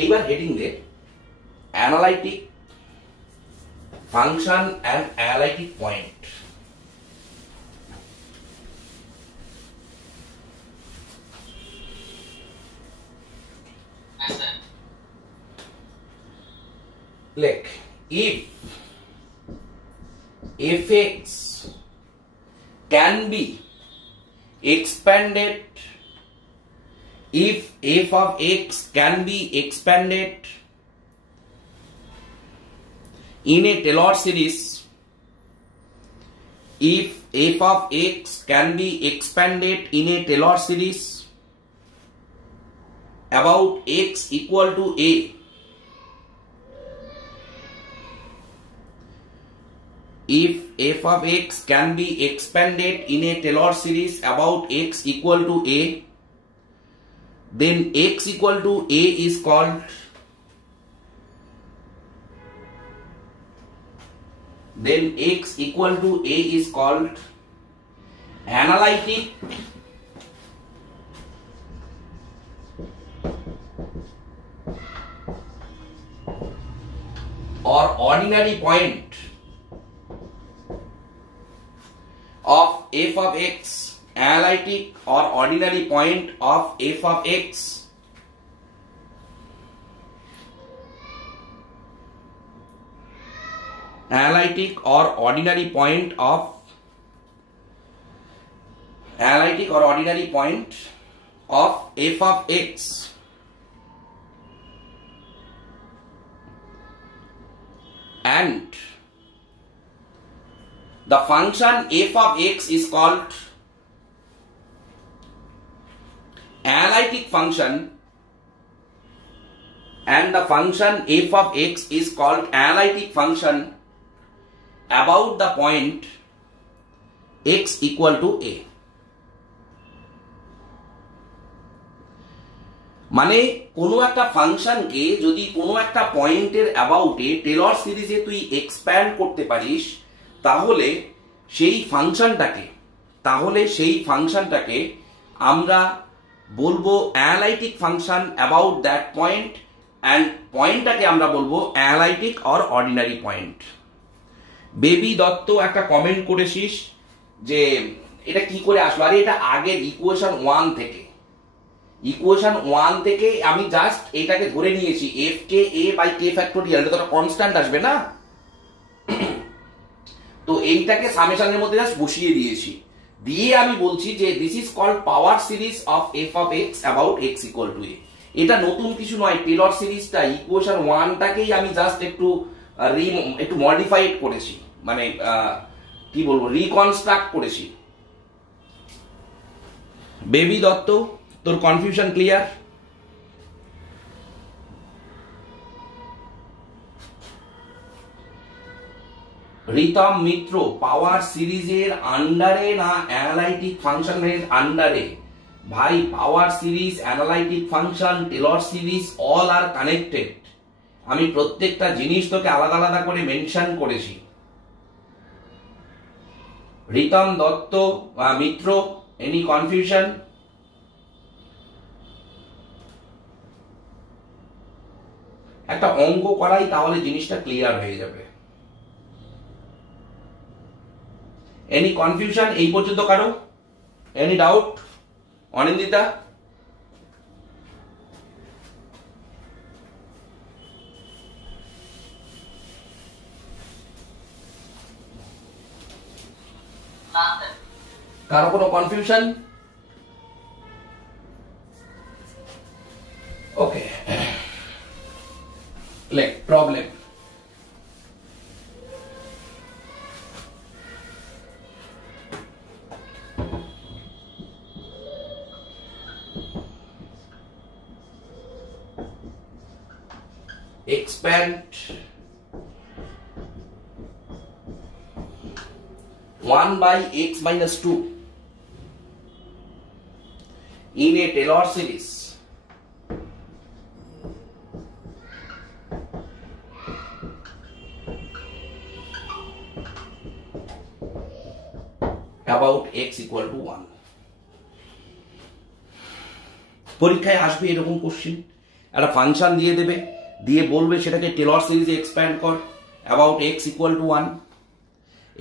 এইবার হেডিং দে analytic function and analytic point. Like if fx can be expanded, if f of x can be expanded in a Taylor series, if f of x can be expanded in a Taylor series about x equal to a, if f of x can be expanded in a Taylor series about x equal to a, then x equal to a is called, then x equal to a is called analytic or ordinary point of f of x, analytic or ordinary point of f of x analytic or ordinary point of analytic or ordinary point of f of x and the function f of x is called analytic function, and the function f of x is called analytic function about the point x equal to a. মানে কোনো একটা ফাংশনকে যদি কোনো একটা পয়েন্টের অ্যাবাউটে Taylor সিরিজে তুই এক্সপ্যান্ড করতে পারিস, তাহলে সেই ফাংশনটাকে আমরা বলবো analytic function about that point, and পয়েন্টটাকে আমরা বলবো analytic or ordinary point. Baby Dutta একটা কমেন্ট করেছিস যে এটা কি করে আসলো, আরে এটা আগের ইকুয়েশন 1 থেকে, ইকুয়েশন 1 থেকে আমি জাস্ট এটাকে ধরে নিয়েছি F K A by K factorial, এটা তো কনস্ট্যান্ট আসবে না, তো এইটাকে সামেশনের মধ্যে জাস্ট বসিয়ে দিয়েছি, দিয়ে আমি বলছি যে this is called power series of f of x about x equal to a. এটা নতুন কিছু নয়, টেলর সিরিজটা ইকুয়েশন 1টাকেই আমি জাস্ট একটু মডিফাইড করেছি, মানে কি বলবো, রিকনস্ট্রাক্ট করেছি। বেবি দত্ত, তোর কনফিউশন ক্লিয়ার? রিতম মিত্র, পাওয়ার সিরিজের আন্ডারে না অ্যানালাইটিক ফাংশনের আন্ডারে? ভাই power series, analytic function, Taylor series all are connected. আমি প্রত্যেকটা জিনিস তোকে আলাদা আলাদা করে মেনশন করেছি। রিতম দত্ত মিত্র, এনি কনফিউশন? একটা অঙ্ক করাই তাহলে জিনিসটা ক্লিয়ার হয়ে যাবে। এনি কনফিউশন এই পর্যন্ত কারো? Any doubt? অনিন্দিতা? কারো কোনো confusion? Okay, problem. expand 1 by x minus 2 in a Taylor series about x equal to 1. পরীক্ষায় আসবে এরকম কোশ্চেন, একটা ফাংশন দিয়ে দেবে, দিয়ে বলবে সেটাকে টেলর সিরিজে এক্সপ্যান্ড কর about x equal two 1,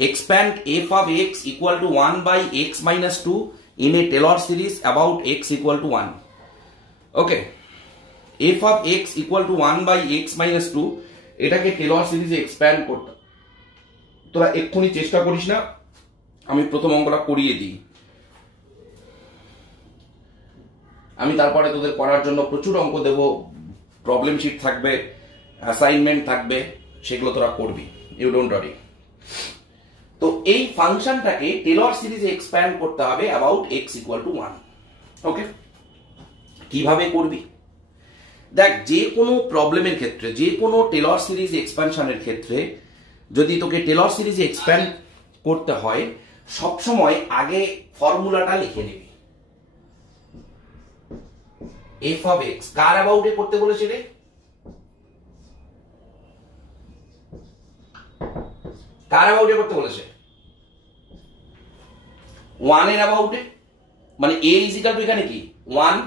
expand f of x equal to 1 by x minus 2 in a Taylor series about x equal to 1. Okay, f of x equal to 1 by x minus 2 এটাকে Taylor সিরিজে expand করতে, তোরা এক্ষুনি চেষ্টা করিস না, আমি প্রথম অঙ্কটা করিয়ে দিই। আমি তারপরে তোদের করার জন্য প্রচুর অঙ্ক দেব, প্রবলেম শিট থাকবে, অ্যাসাইনমেন্ট থাকবে, সেগুলো তোরা করবি, ইউ ডোন্ট ওয়ারি। তো এই ফাংশনটাকে টেলর সিরিজে এক্সপ্যান্ড করতে হবে অ্যাবাউট x ইকুয়াল টু 1। ওকে, কিভাবে করবি দেখ, যে কোনো প্রবলেমের ক্ষেত্রে, যে কোনো টেলর সিরিজ এক্সপ্যানশনের ক্ষেত্রে যদি তোকে টেলর সিরিজে এক্সপ্যান্ড করতে হয়, সবসময় আগে ফর্মুলাটা লিখে নিবি। f of x কার অ্যাবাউটে করতে বলেছে রে? কার অ্যাবাউটে করতে বলেছে? 1 এর অ্যাবাউটে, মানে a ইজ ইকুয়াল টু এখানে কি 1,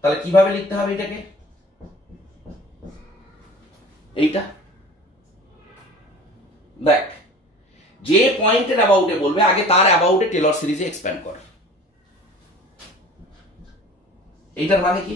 তাহলে কিভাবে লিখতে হবে এটাকে? এইটা দেখ, যে পয়েন্টের অ্যাবাউটে বলবে আগে তার অ্যাবাউটে টেলর সিরিজে এক্সপ্যান্ড কর। এইটার মানে কি?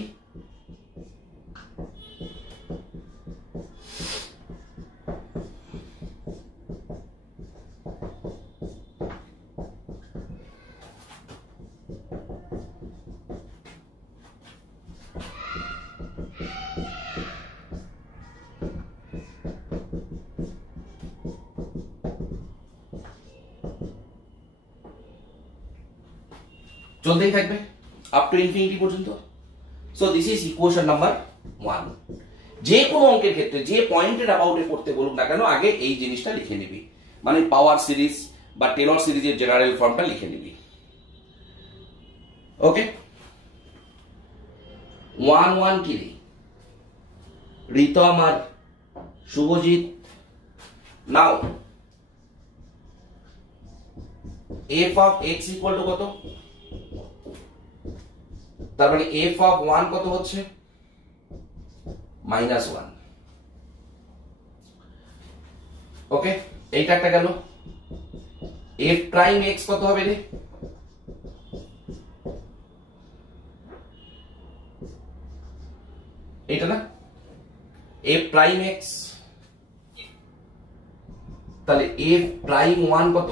চলতেই থাকবে আপ টু ইনফিনিটি পর্যন্ত। So this is equation number 1। যে কোনো অঙ্কের ক্ষেত্রে যে পয়েন্টের অ্যাবাউটে করতে বলুক না কেন, আগে এই জিনিসটা লিখে নিবি, মানে পাওয়ার সিরিজ বা টেলর সিরিজের জেনারেল ফর্মটা লিখে নিবি। ওকে, 1 কি রে? রিতম আর শুভজিৎ। নাও f of x equal two কত? তার মানে f of 1 কত হচ্ছে? -1। ওকে, এইটা একটা গেল। f প্রাইম x কত হবে রে? এটা না, f প্রাইম x, তাহলে f প্রাইম 1 কত?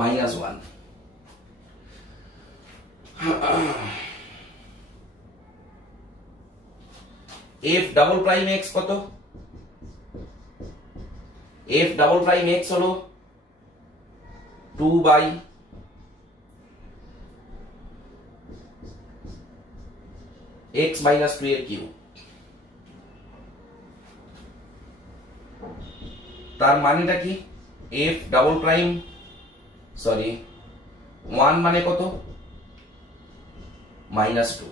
-1। f ডাবল প্রাইম x কত? f ডাবল প্রাইম x হলো 2 বাই x মাইনাস 2 এর কিউব। তার মানেটা কি? f ডাবল প্রাইম, সরি 1 মানে কত? -2।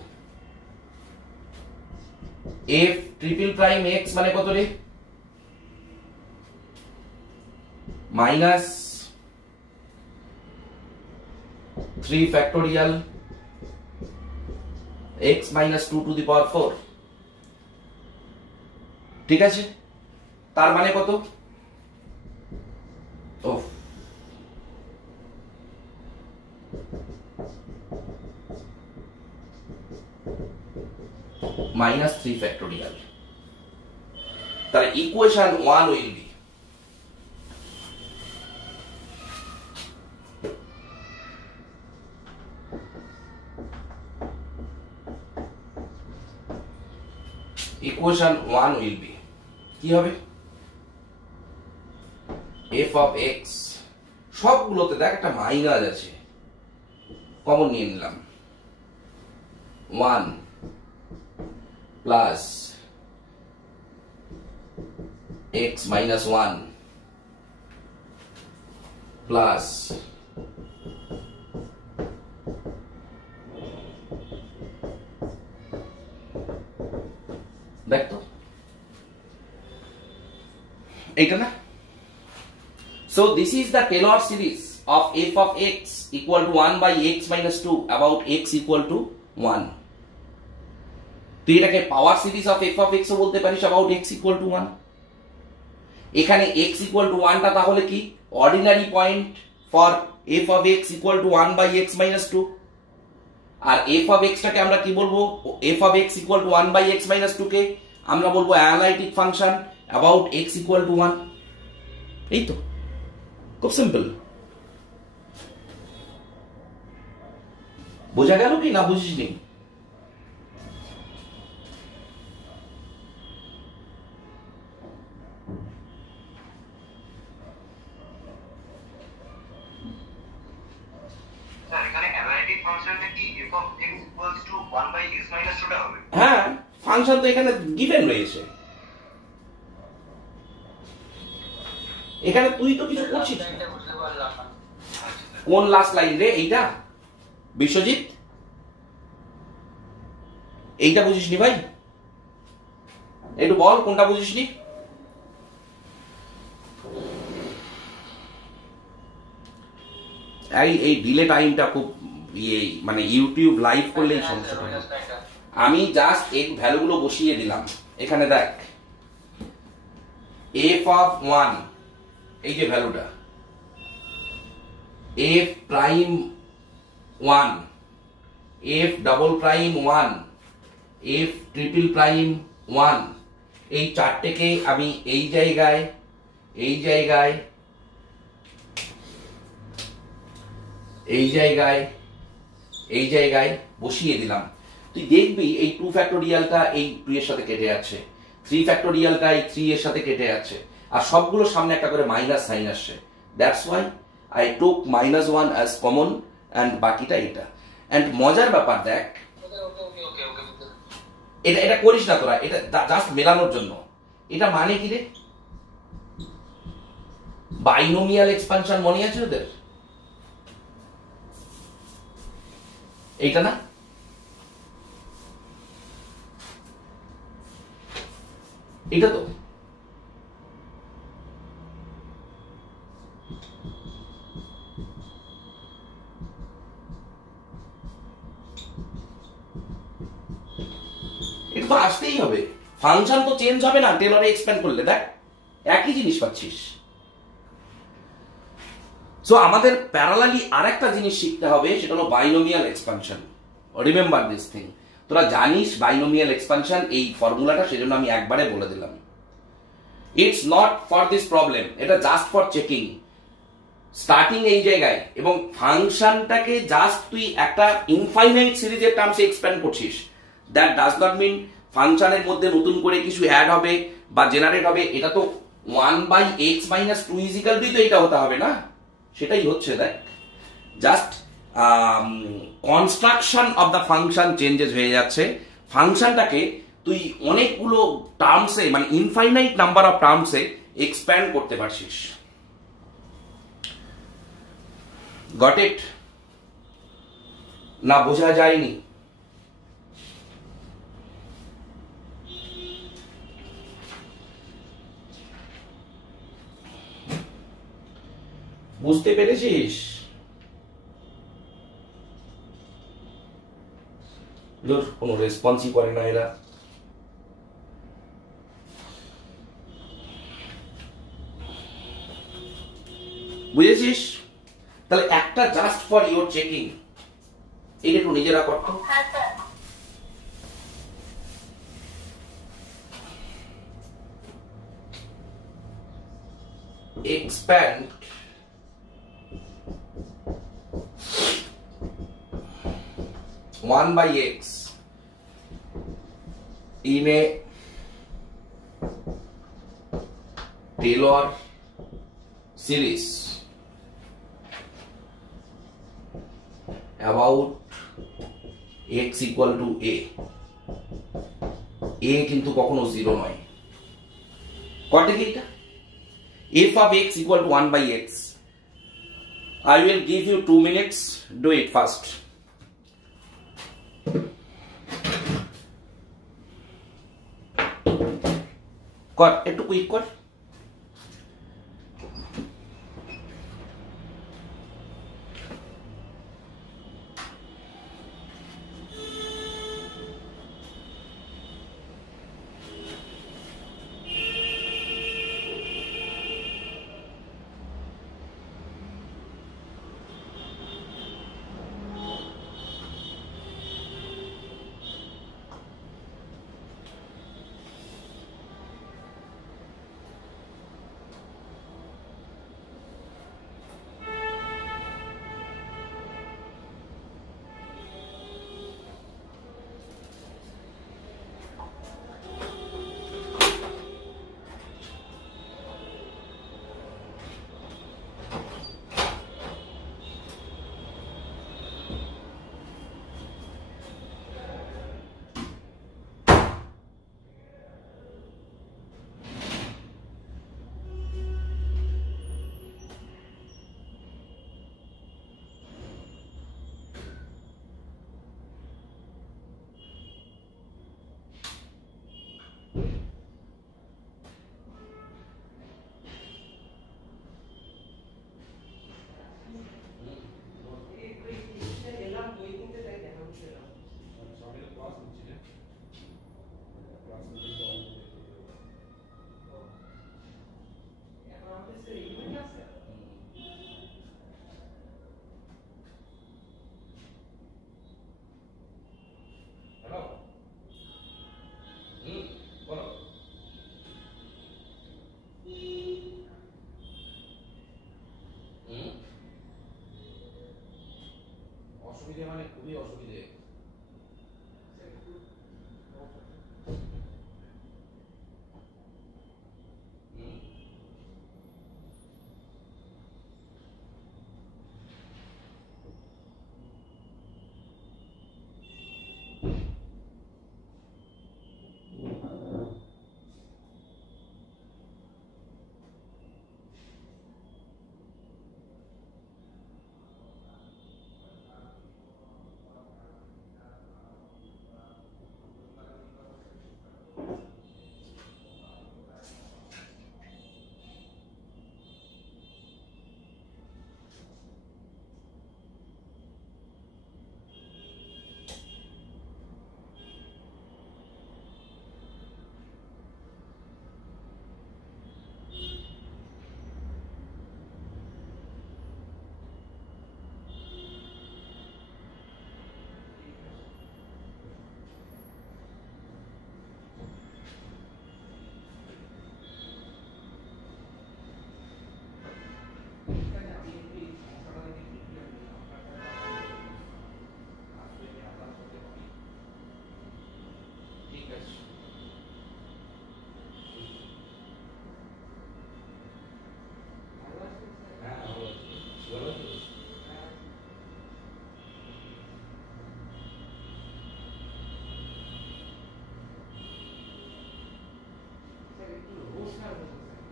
f ট্রিপল প্রাইম x মানে কত রে? -3 factorial x minus 2 to the power 4। ঠিক আছে, তার মানে কত? -3 ফ্যাক্টোরিয়াল। তাহলে ইকুয়েশন 1 উইল বি কি হবে? f of x, সবগুলোতে দেখ একটা মাইনাস আছে, কমন নিয়ে নিলাম 1 plus x minus 1 plus দেখ তো এইটা না। So this is the Taylor series of f of x equal to 1 by x minus 2 about x equal to 1. তুই এটাকে পাওয়ার series of f of x ও বলতে পারিস about x equal to 1। এখানে x equal to 1 টা তাহলে কি ordinary point for f of x equal to 1 by x minus 2, আর f of x টাকে আমরা কি বলবো, f of x equal to 1 by x minus 2 কে আমরা বলবো analytic function about x equal to 1। এই তো খুব সিম্পল। বোঝা গেল কি না বুঝিসনি? হ্যাঁ, ফাংশন তো এখানে গিভেন রয়েছে, এখানে তুই তো কিছু করছিস। কোন লাস্ট লাইন রে এইটা বিশ্বজিৎ? এইটা বুঝিসনি ভাই? একটু বল কোনটা বুঝিসনি? এই ডিলে টাইমটা খুব মানে ইউটিউব লাইভ করলেই সমস্যা হয়। আমি জাস্ট এই ভ্যালুগুলো বসিয়ে দিলাম এখানে, দেখ f of 1 এই যে ভ্যালুটা f prime 1, f double prime 1, f triple prime 1, এই চারটেকে আমি এই জায়গায় এই জায়গায় এই জায়গায় এই জায়গায় বসিয়ে দিলাম। তুই দেখবি এই 2 ফ্যাক্টোরিয়ালটা এই 2 এর সাথে কেটে যাচ্ছে, 3 ফ্যাক্টোরিয়ালটা এই 3 এর সাথে কেটে যাচ্ছে, আর সবগুলো সামনে একটা করে মাইনাস সাইন আসছে। That's why I took -1 as common and বাকিটা এটা। এন্ড মজার ব্যাপার দেখ, এটা এটা করিস না তোরা, এটা জাস্ট মেলানোর জন্য। এটা মানে কি রে? বাইনোমিয়াল এক্সপানশন মনে আছে ওদের? এইটা না, এটা তো এটা তো আসতেই হবে, ফাংশন তো চেঞ্জ হবে না টেলরে এক্সপ্যান্ড করলে। দেখ একই জিনিস পাচ্ছিস। সো আমাদের প্যারালালি আরেকটা জিনিস শিখতে হবে, সেটা হলো binomial expansion. Remember this thing, তোরা জানিস বাইনোমিয়াল এক্সপানশন এই ফর্মুলাটা, সেজন্য আমি একবারে বলে দিলাম। It's not for this problem, এটা জাস্ট ফর চেকিং। স্টার্টিং এই জায়গায়, এবং ফাংশনটাকে জাস্ট তুই একটা ইনফাইনাইট সিরিজের টার্মসে এক্সপ্যান্ড করছিস। দ্যাট ডাজ নট মিন ফাংশনের মধ্যে নতুন করে কিছু অ্যাড হবে বা জেনারেট হবে। এটা তো 1 by x minus 2 equal to, তো এটা হতে হবে না, সেটাই হচ্ছে। দেখ just construction of the function changes হয়ে যাচ্ছে। ফাংশনটাকে তুই অনেকগুলো টার্মসে, মানে ইনফাইনাইট নাম্বার অফ টার্মসে এক্সপ্যান্ড করতে পারছিস। Got it? না বোঝা যায়নি? বুঝতে পেরেছিস? কোনো রেসপন্সই করে না এরা। বুঝেছিস? তাহলে একটা জাস্ট ফর ইউর চেকিং, এটা একটু নিজেরা করতো। expand one by x in a Taylor series about x equal to a এ কিন্তু কখনো 0 নয়। কত দেখি এটা? f of x equal to 1 by x. I will give you 2 minutes. Do it fast. কর, একটু কুইক কর। অসুবিধে মানে খুবই অসুবিধে।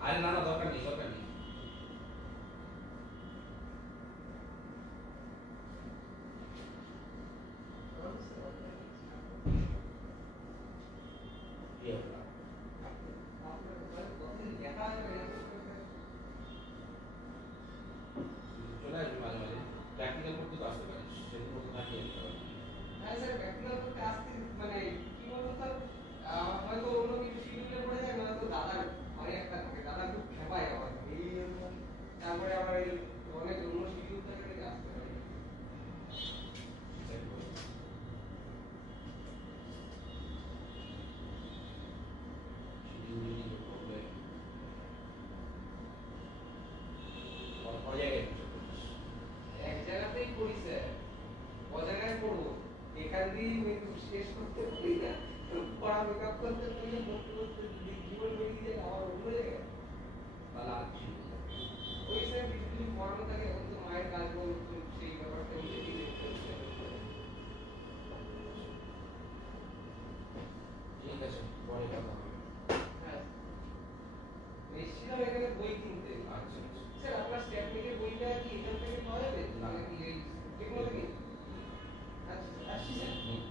আরে না না, দরকার নেই, দরকার নেই। চলে আসবি মাঝে মাঝে, প্র্যাকটিক্যাল করতে তো আসতে পারিস, সেদিন মতো থাকি আমি। হ্যাঁ স্যার, প্র্যাকটিক্যাল করতে আসতে মানে কি বলতো স্যার, হয়তো অন্য কিছু শিডিউলে পড়ে যায়, নয়তো দাদার ঘরে একটা থাকে, দাদা খুব খেপায় আবার এই তারপরে আবার এই অনেক অন্য শিডিউল থাকে দেখে আসতে পারি। এক জায়গাতেই পড়ি স্যার, ও জায়গায় পড়বো, এখান দিয়ে শেষ করতে পারি না, পড়া মেকআপ করতে পারি না, করতে করতে জীবন বেরিয়ে যায় আবার অন্য জায়গায়। ওই স্যার কিছু পড়ানো থাকে, এখন তো মায়ের কাজ বলতো সেই ব্যাপারটা নিয়ে ঠিক আছে। পরে কথা হবে। হ্যাঁ এসেছিলাম এখানে বই কিনতে। আচ্ছা আচ্ছা। স্যার আপনার স্ট্যাট থেকে বইটা কি এখান থেকে পাওয়া যাবে না। নাকি এই টেকনো থেকে? আচ্ছা আসছি স্যার। হুম।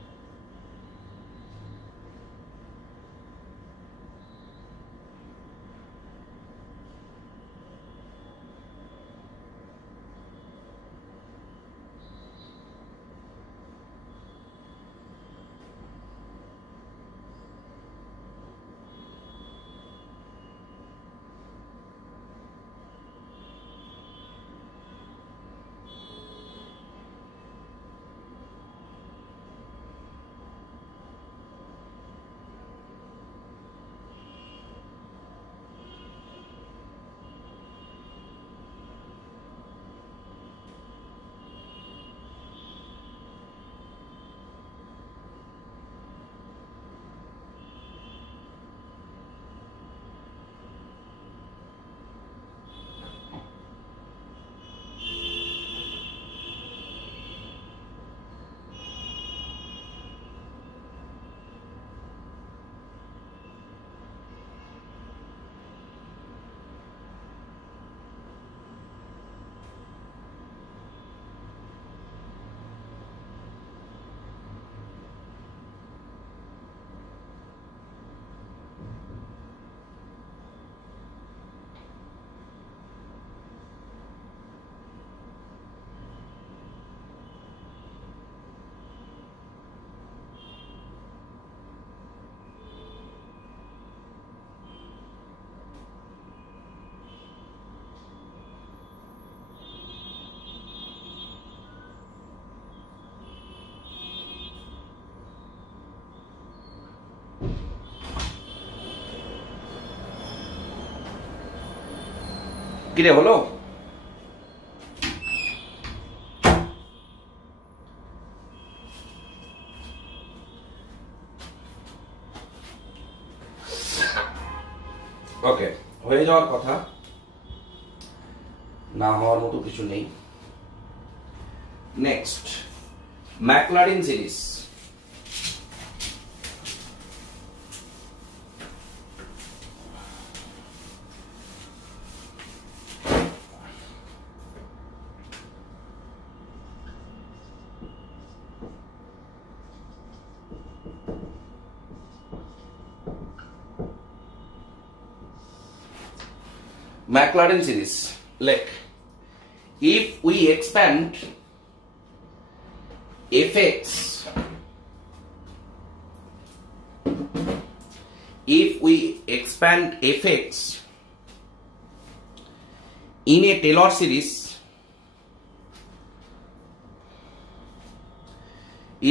কিরে হলো? ওকে, হয়ে যাওয়ার কথা, না হওয়ার মতো কিছু নেই। Next, Maclaurin series. Maclaurin series, like if we expand fx, in a Taylor series,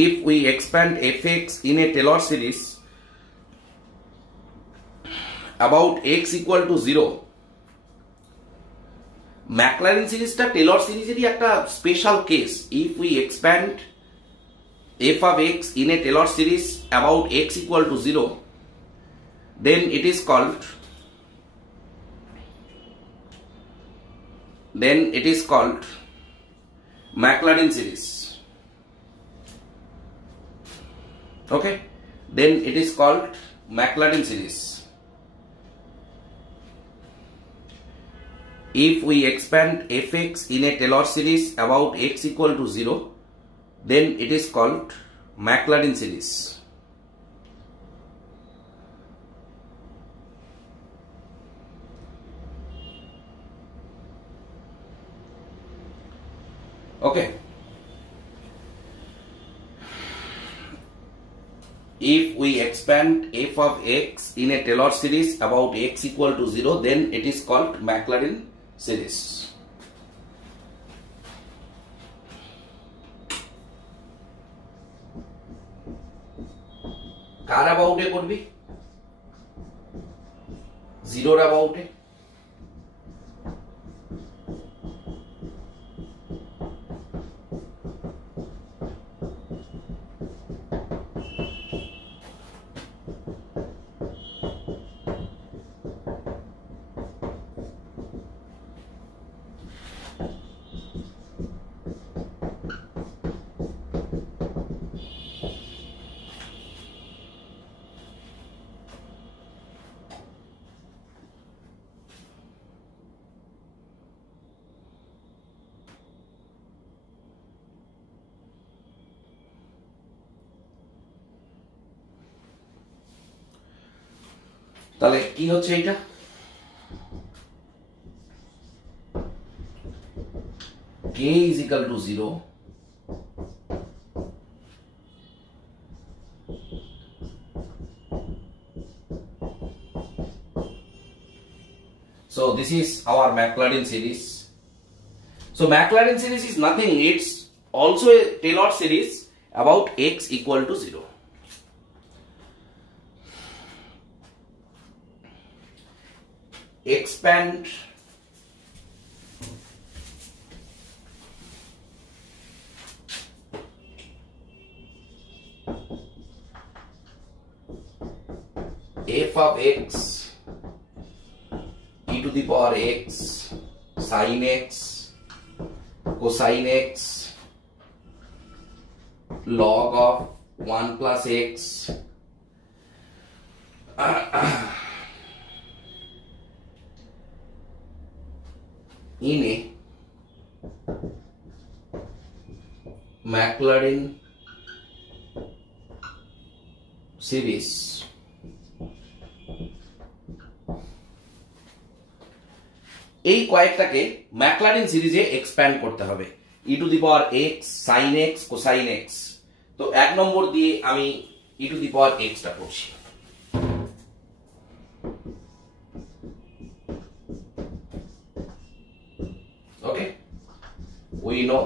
if we expand fx in a Taylor series about x equal to 0, Maclaurin সিরিজটা টেলর সিরিজেরই একটা special case. If we expand f of x in a Taylor series about x equal to 0, then it is called Maclaurin series. Okay, then it is called Maclaurin series. If we expand fx in a Taylor series about x equal to 0, then it is called Maclaurin series. Okay. If we expand f of x in a Taylor series about x equal to 0, then it is called Maclaurin series. কার অ্যাবাউটে করবি? জিরোর অ্যাবাউটে। তাহলে কি হচ্ছে এটা? k is equal to 0, so this is our Maclaurin series. So Maclaurin series is nothing, it's also a Taylor series about x equal to 0. Expand f of x e to the power x sin x cosine x log of 1 plus x in a Maclaurin series. এই কয়েকটাকে ম্যাকলারিন সিরিজে expand করতে হবে। E to the power x sine x cosine x, তো 1 নম্বর দিয়ে আমি ই to the power extra করছি। ওকে, we know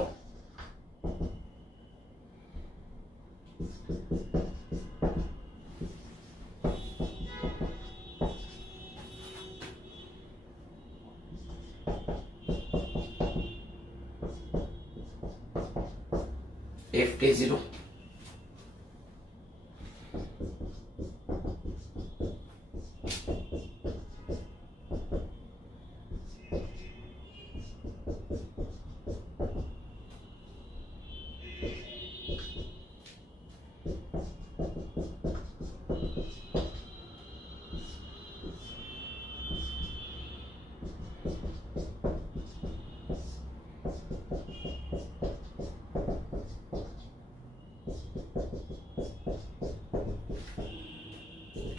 fk0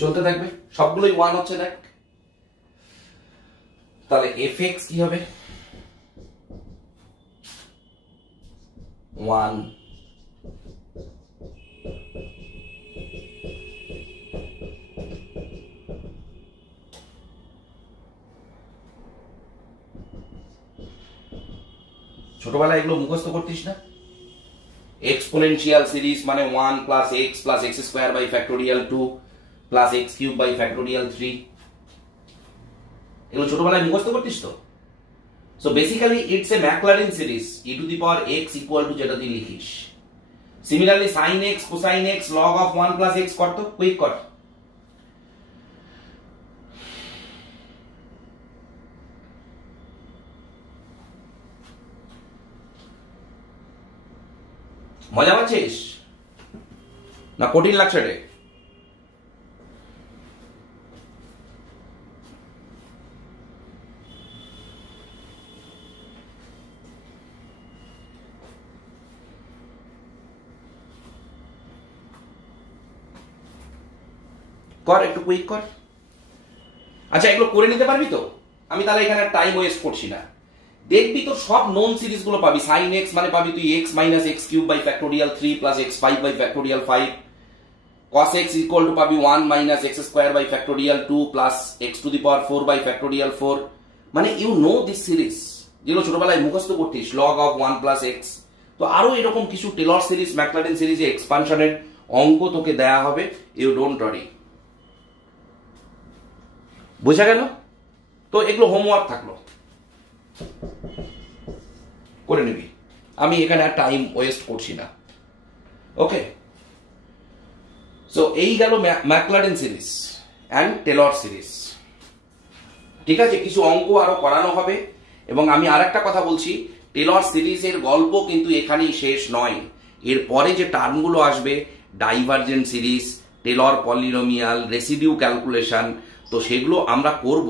চলতে থাকবে, সবগুলোই 1 হচ্ছে দেখ। তাহলে fx কি হবে? 1 ছোটবেলায় এগুলো মুখস্থ করতিস না? এক্সপোনেনশিয়াল সিরিজ মানে 1 plus x plus x square by factorial 2 plus x cube by factorial 3, এগুলো ছোটবেলায় মুখস্থ করতিস তো? So basically it's a Maclaurin series e to the power x equal to যেটা তুই লিখিস। Similarly sine x cosine x log of 1 plus x কর তো, কুইক কর। মজা পাচ্ছিস না কঠিন লাগছে রে? কর, একটু কুইক কর। আচ্ছা, এগুলো করে নিতে পারবি তো? আমি তাহলে এখানে টাইম ওয়েস্ট করছি না। দেখবি তোর সব নোন সিরিজ গুলো পাবি। সাইন এক্স মানে পাবি তুই X minus X cube by factorial 3 plus X 5 by factorial 5। cos x equal to পাবি 1 minus X square by factorial 2 plus X to the power 4 by factorial 4। মানে ইউ নো দিস সিরিজ, যেগুলো ছোটবেলায় মুখস্থ করতিস, log of 1 plus x. তো আরো এরকম কিছু টেলর সিরিজ ম্যাকলারিন সিরিজে এক্সপানশনের অঙ্ক তোকে দেয়া হবে, ইউ ডোন্ট ওয়ারি। বোঝা গেল? তো এগুলো হোমওয়ার্ক থাকলো, করে নিবি। আমি এখানে আর টাইম ওয়েস্ট করছি না। ওকে, সো এই গেল ম্যাকলারিন সিরিজ অ্যান্ড টেলর সিরিজ। ঠিক আছে, কিছু অঙ্ক আরো করানো হবে। এবং আমি আর একটা কথা বলছি, টেলর সিরিজের গল্প কিন্তু এখানেই শেষ নয়। এর পরে যে টার্মগুলো আসবে, divergent series, Taylor polynomial, residue calculation, তো সেগুলো আমরা করব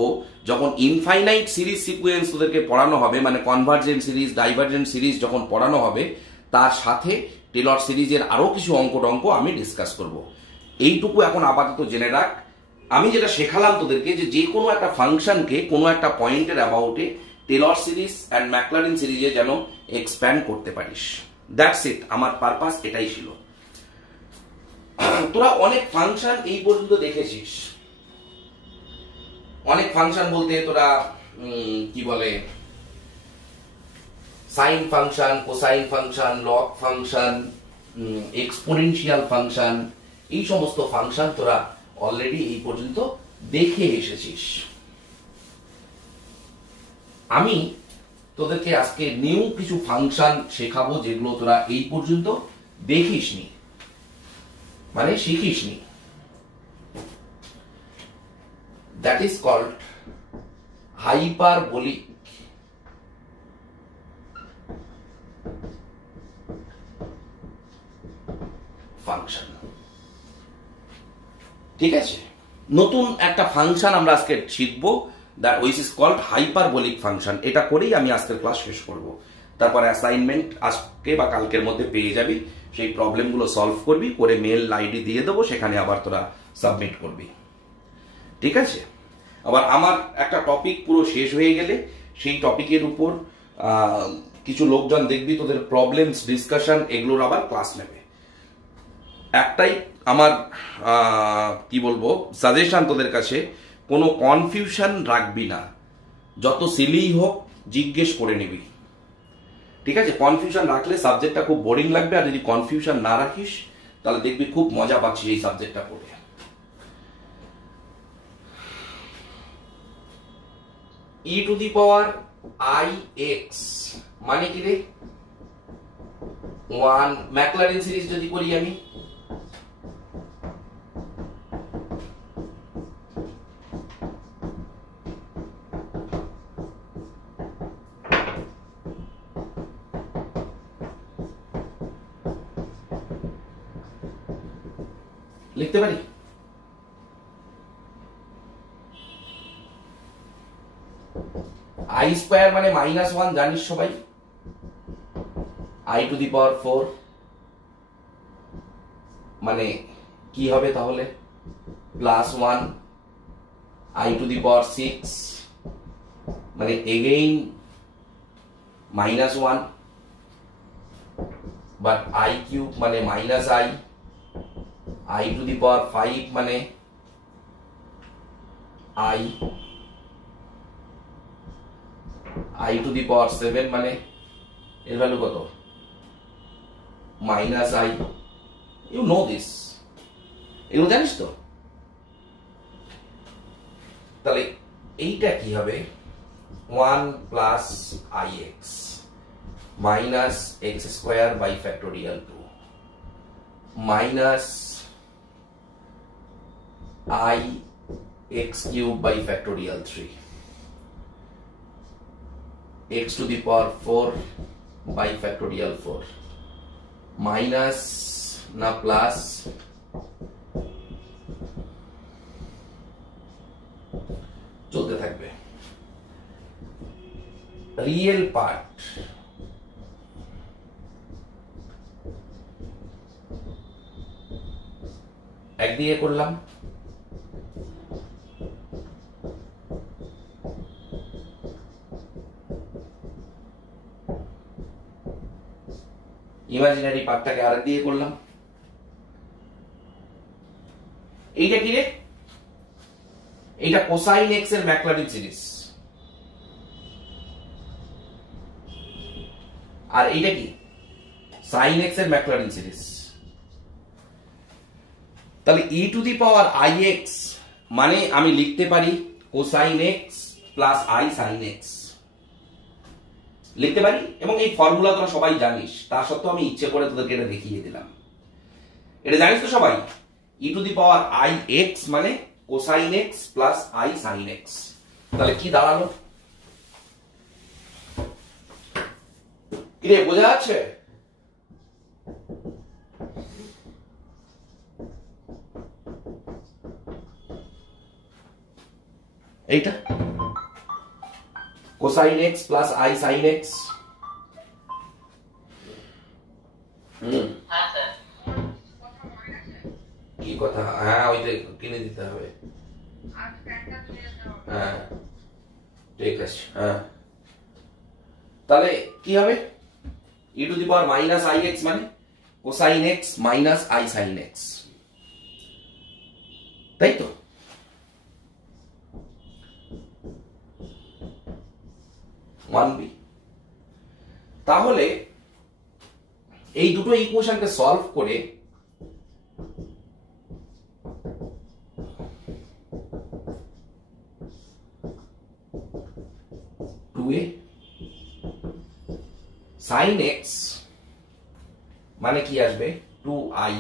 যখন ইনফাইনাইট সিরিজ সিকুয়েন্স তোদেরকে পড়ানো হবে, মানে কনভার্জেন্ট সিরিজ, ডাইভারজেন্ট সিরিজ যখন পড়ানো হবে, তার সাথে টেলর সিরিজের আরো কিছু অঙ্ক টঙ্ক আমি ডিসকাস করব। এইটুকু এখন আপাতত জেনে রাখ, আমি যেটা শেখালাম তোদেরকে যে কোনো একটা ফাংশনকে কোনো একটা পয়েন্টের অ্যাবাউটে টেলর সিরিজ অ্যান্ড ম্যাকলারিন সিরিজে যেন এক্সপ্যান্ড করতে পারিস। দ্যাটস ইট, আমার পারপাস এটাই ছিল। তোরা অনেক ফাংশন এই পর্যন্ত দেখেছিস। অনেক ফাংশন বলতে তোরা কি বলে, sine function, cosine function, log function, exponential function, এই সমস্ত ফাংশন তোরা অলরেডি এই পর্যন্ত দেখে এসেছিস। আমি তোদেরকে আজকে নিউ কিছু ফাংশন শেখাবো যেগুলো তোরা এই পর্যন্ত দেখিসনি, মানে শিখিসনি। That is called hyperbolic function. ঠিক আছে, নতুন একটা ফাংশন আমরা আজকে শিখবো, that which is called hyperbolic function. এটা করেই আমি আজকের ক্লাস শেষ করব। তারপরে অ্যাসাইনমেন্ট আজকে বা কালকের মধ্যে পেয়ে যাবি, সেই প্রবলেমগুলো সলভ করবি, করে মেল আইডি দিয়ে দেবো, সেখানে আবার তোরা সাবমিট করবি। ঠিক আছে, আবার আমার একটা টপিক পুরো শেষ হয়ে গেলে সেই টপিকের উপর কিছু লোকজন দেখবি তোদের প্রবলেমস ডিসকাশন এগুলোর আবার ক্লাস নেবে। একটাই আমার কি বলবো সাজেশন তোদের কাছে, কোনো কনফিউশন রাখবি না, যত সিলিই হোক জিজ্ঞেস করে নিবি। ঠিক আছে, কনফিউশন রাখলে সাবজেক্টটা খুব বোরিং লাগবে, আর যদি কনফিউশন না রাখিস তাহলে দেখবি খুব মজা পাচ্ছিস এই সাবজেক্টটা পড়ে। e two the power ix মানে কি রে? 1 ম্যাকলারিন সিরিজ যদি করি আমি, লিখতে পারি i স্কয়ার মানে -1, জানিস সবাই। i টু দি পাওয়ার 4 মানে কি হবে তাহলে? +1 i টু দি পাওয়ার 6 মানে এগেইন -1, বাট i কিউব মানে -i টু দি পাওয়ার 5 মানে i টু দি পাওয়ার 7 মানে এর ভ্যালু কত? -i। ইউ নো দিস, এগুলো জানিস তো? তাহলে এইটা কি হবে? 1 plus ix minus x square by factorial 2 minus i x cube by factorial 3 x to the power 4 by factorial 4 minus না প্লাস চলতে থাকবে। রিয়েল পার্ট একদিকে করলাম, ইমাজিনারি পার্টটাকে আরেক দিয়ে করলাম। এইটা কি রে? এইটা কোসাইন এক্স এর ম্যাকলারিন সিরিজ, আর এইটা কি? সাইন এক্স এর ম্যাকলারিন সিরিজ। তাহলে e to the power i x মানে আমি লিখতে পারি cosine x plus i sine x লিখতে পারি, এবং এই ফর্মুলা তোরা সবাই জানিস, তা সত্ত্বেও আমি ইচ্ছে করে তোদেরকে এটা দেখিয়ে দিলাম। এটা জানিস তো সবাই, e to the power i x মানে cosine x plus i sine x. তাহলে কি দাঁড়ালো? কি রে, বোঝা যাচ্ছে? এইটা cosine x plus i sine x. কি কথা? হ্যাঁ, ওইটা কিনে দিতে হবে। হ্যাঁ ঠিক আছে। হ্যাঁ তাহলে কি হবে, e to the power minus i x মানে cosine x minus i sine x, তাই তো? One B. তাহলে এই দুটো ইকুয়েশনকে সলভ করে টু এ সাইন এক্স মানে কি আসবে, টু আই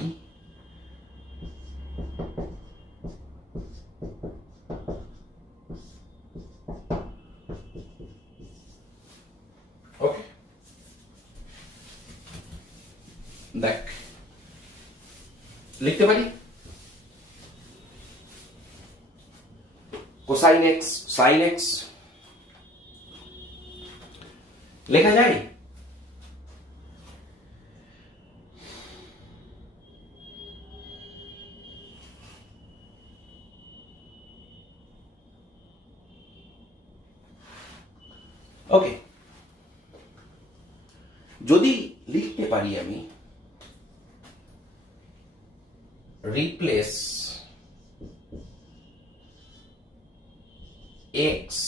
ওকে। দেখ লিখতে পারি কোসাইন এক্স সাইন এক্স লেখা যায়। ওকে, যদি লিখতে পারি আমি replace x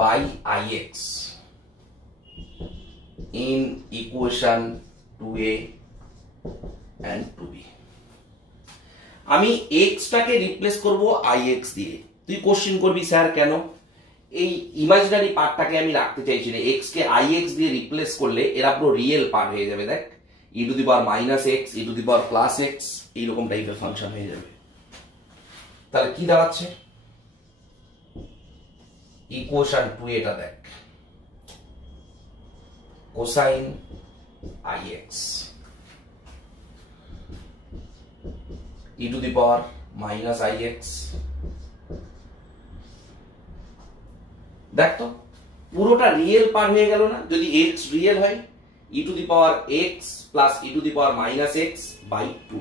by ix in equation 2a and 2b, আমি x টাকে রিপ্লেস করব ix দিয়ে। তুই কোশ্চেন করবি স্যার কেন, এই ইমাজিনারি পার্টটাকে আমি রাখতে চাইছি না, x কে ix দিয়ে রিপ্লেস করলে এরা পুরো রিয়েল পার্ট হয়ে যাবে। দেখ e to the power minus x e to the power plus x এইরকম টাইপের ফাংশন হয়ে যাবে। তাহলে কি দাঁড়াচ্ছে, ইকুয়েশন 2 এটা দেখ, cosine ix E to the power minus ix। দেখ তো পুরোটা রিয়েল পার্ট হয়ে গেল না, যদি x রিয়েল হয় e to the power x plus e to the power minus x by 2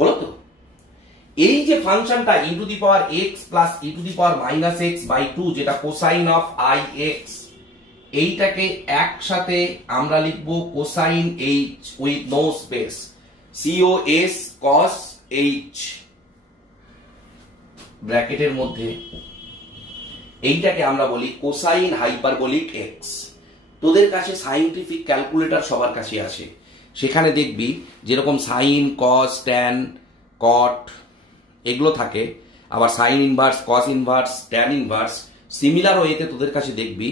হলো তো। এই যে ফাংশনটা e to the power x plus e to the power minus x by 2 যেটা কোসাইন অফ আই এক্স, এইটাকে একসাথে আমরা লিখব cosine h with no space, COS cos h ব্র্যাকেটের মধ্যে, এইটাকে আমরা বলি কোসাইন হাইপারবোলিক এক্স। তোদের কাছে সাইন্টিফিক ক্যালকুলেটর সবার কাছে আছে, সেখানে দেখবি যেরকম সাইন কস ট্যান কট এগুলো থাকে, আবার sine inverse cos inverse tan inverse, similar ওয়েতে তোদের কাছে দেখবি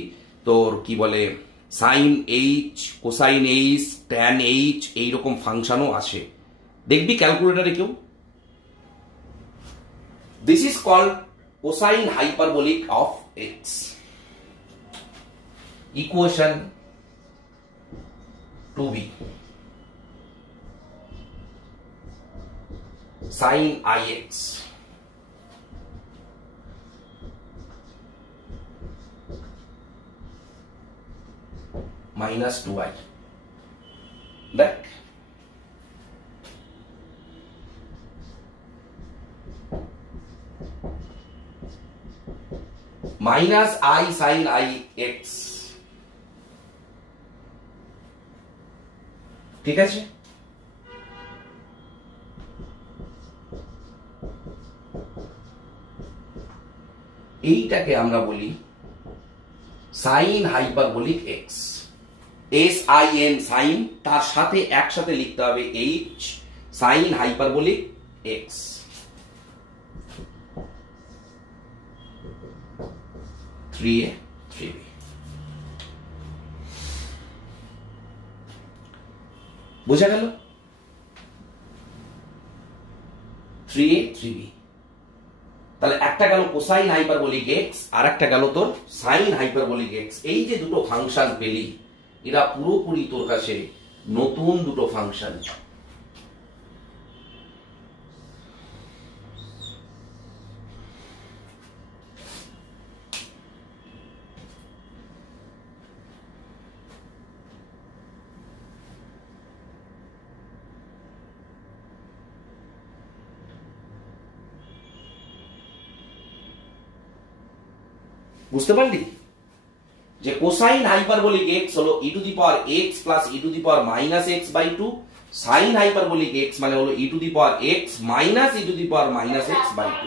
তোর কি বলে sine h cosine h tan h এইরকম ফাংশনও আসে, দেখবি ক্যালকুলেটরে কেউ। This is called cosine hyperbolic of x. Equation 2b sin ix minus 2i, দেখ মাইনাস i sin ix, ঠিক আছে। এইটাকে আমরা বলি sine hyperbolic x, SIN sine, তার সাথে একসাথে লিখতে হবে এইচ সাইন হাইপারবোলিক এক্স। বোঝা গেল 3a 3b। তাহলে একটা গেল কোসাইন হাইপারবোলিক এক্স আর একটা গেল তোর সাইন হাইপারবোলিক এক্স। এই যে দুটো ফাংশন পেলি এরা পুরোপুরি তোর কাছে নতুন দুটো ফাংশন। বুঝতে পারলি যে কোসাইন হাইপারবোলিক এক্স হলো e to the power x plus e to the power minus x by two, sine hyperbolic x মানে হলো e to the power x minus e to the power minus x by two.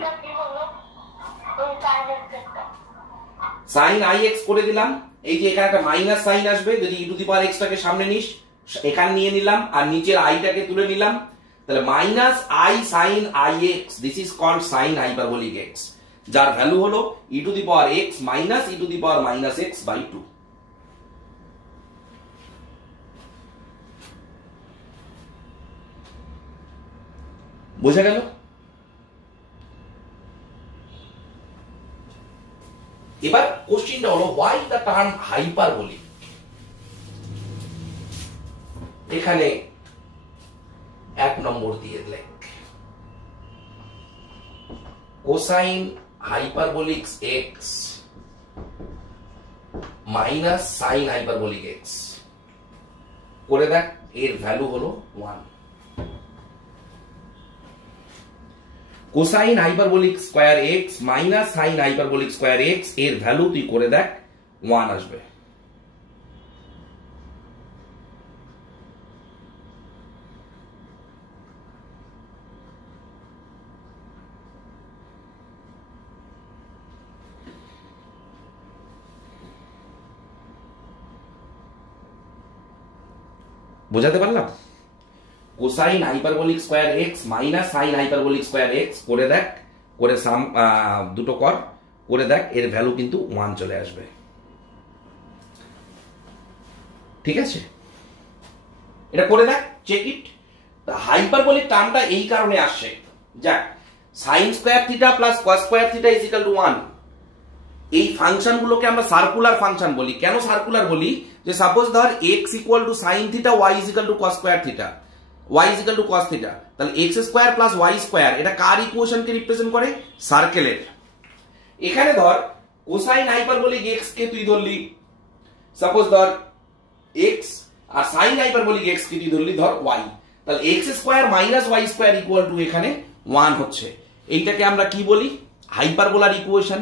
Sine i x করে দিলাম, এই যে এখানে একটা minus sine আসবে, যদি ই টু দি পাওয়ার এক্সটাকে সামনে নিস এখানে নিয়ে নিলাম আর নিচের আইটাকে তুলে নিলাম, তাহলে minus i sine i x, this is called sine hyperbolic x, যার ভ্যালু হলো e to the power x minus e to the power minus x by two. বোঝা গেল? এবার কোশ্চেনটা হলো হোয়াই দ্য টার্ম হাইপারবোলিক। এখানে 1 নম্বর দিয়ে লেখ cosine hyperbolic x minus sine hyperbolic x করে দেখ, এর ভ্যালু হলো 1। Cosine hyperbolic square x minus sine hyperbolic square x এর ভ্যালু তুই করে দেখ 1 আসবে। বোঝাতে পারলাম? Cosine hyperbolic square x minus sine hyperbolic square x করে দেখ, করে সাম দুটো কর, করে দেখ এর ভ্যালু কিন্তু 1 চলে আসবে। ঠিক আছে, এটা করে দেখ, চেক ইট। হাইপারবোলিক টার্মটা এই কারণে আসছে, যাক sine square theta plus cos square theta is equal two 1, এই ফাংশন গুলোকে আমরা সার্কুলার ফাংশন বলি। কেন সার্কুলার বলি? যে সাপোজ ধর x equal to sine theta, y is equal to cos square theta, y is equal to cos theta, তাহলে x square plus y square এটা কার ইকুয়েশনকে রিপ্রেজেন্ট করে? সার্কেলের। এখানে ধর কোসাইন হাইপারবোলিক x কে তুই ধরলি, সাপোজ ধর x, আর সাইন হাইপারবোলিক x কে তুই ধরলি ধর y, তাহলে x square minus y square equal to এখানে 1 হচ্ছে। এইটাকে আমরা কি বলি? হাইপারবোলার equation.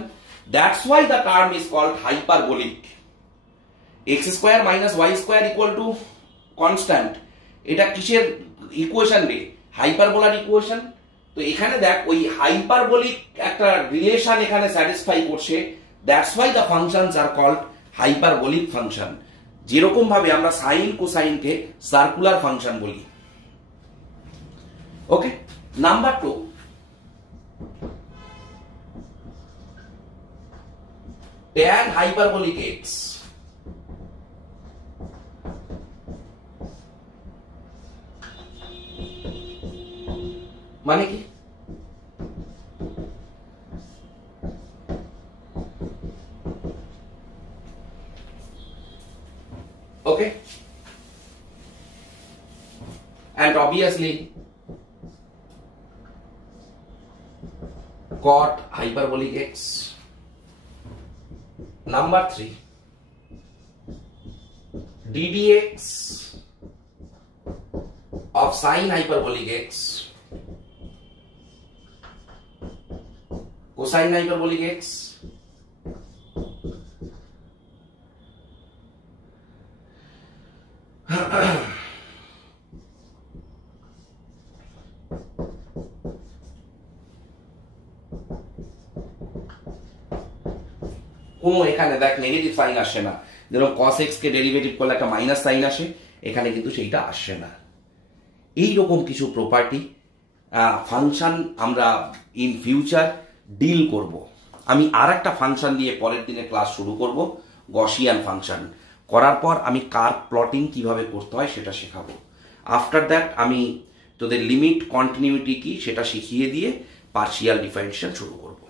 That's why the term is called hyperbolic. x square minus y square equal to constant. এটা কিসের ইকুয়েশন রে? হাইপারবোলার ইকুয়েশন। তো এখানে দেখ ওই হাইপারবোলিক একটা রিলেশন এখানে স্যাটিসফাই করছে, that's why the functions are called hyperbolic function. যেরকম ভাবে আমরা সাইন কোসাইনকে সার্কুলার ফাংশন বলি। Okay, number 2, tan hyperbolic x মানে কি? ওকে, and obviously cot hyperbolic x. Number 3, ddx of sin hyperbolic x cosine hyperbolic x কোনো এখানে দেখ নেগেটিভ সাইন আসে না, যেরকম cos x কে ডেরিভেটিভ করলে একটা মাইনাস সাইন আসে, এখানে কিন্তু সেইটা আসে না। এই রকম কিছু প্রপার্টি ফাংশন আমরা ইন ফিউচার ডিল করব। আমি আর একটা ফাংশন দিয়ে পরের দিনে ক্লাস শুরু করব, গসিয়ান ফাংশন। করার পর আমি কার্ভ প্লটিং কিভাবে করতে হয় সেটা শেখাবো। আফটার দ্যাট আমি তোদের লিমিট কন্টিনিউটি কি সেটা শিখিয়ে দিয়ে পার্শিয়াল ডিফারেন্সিয়েশন শুরু করব।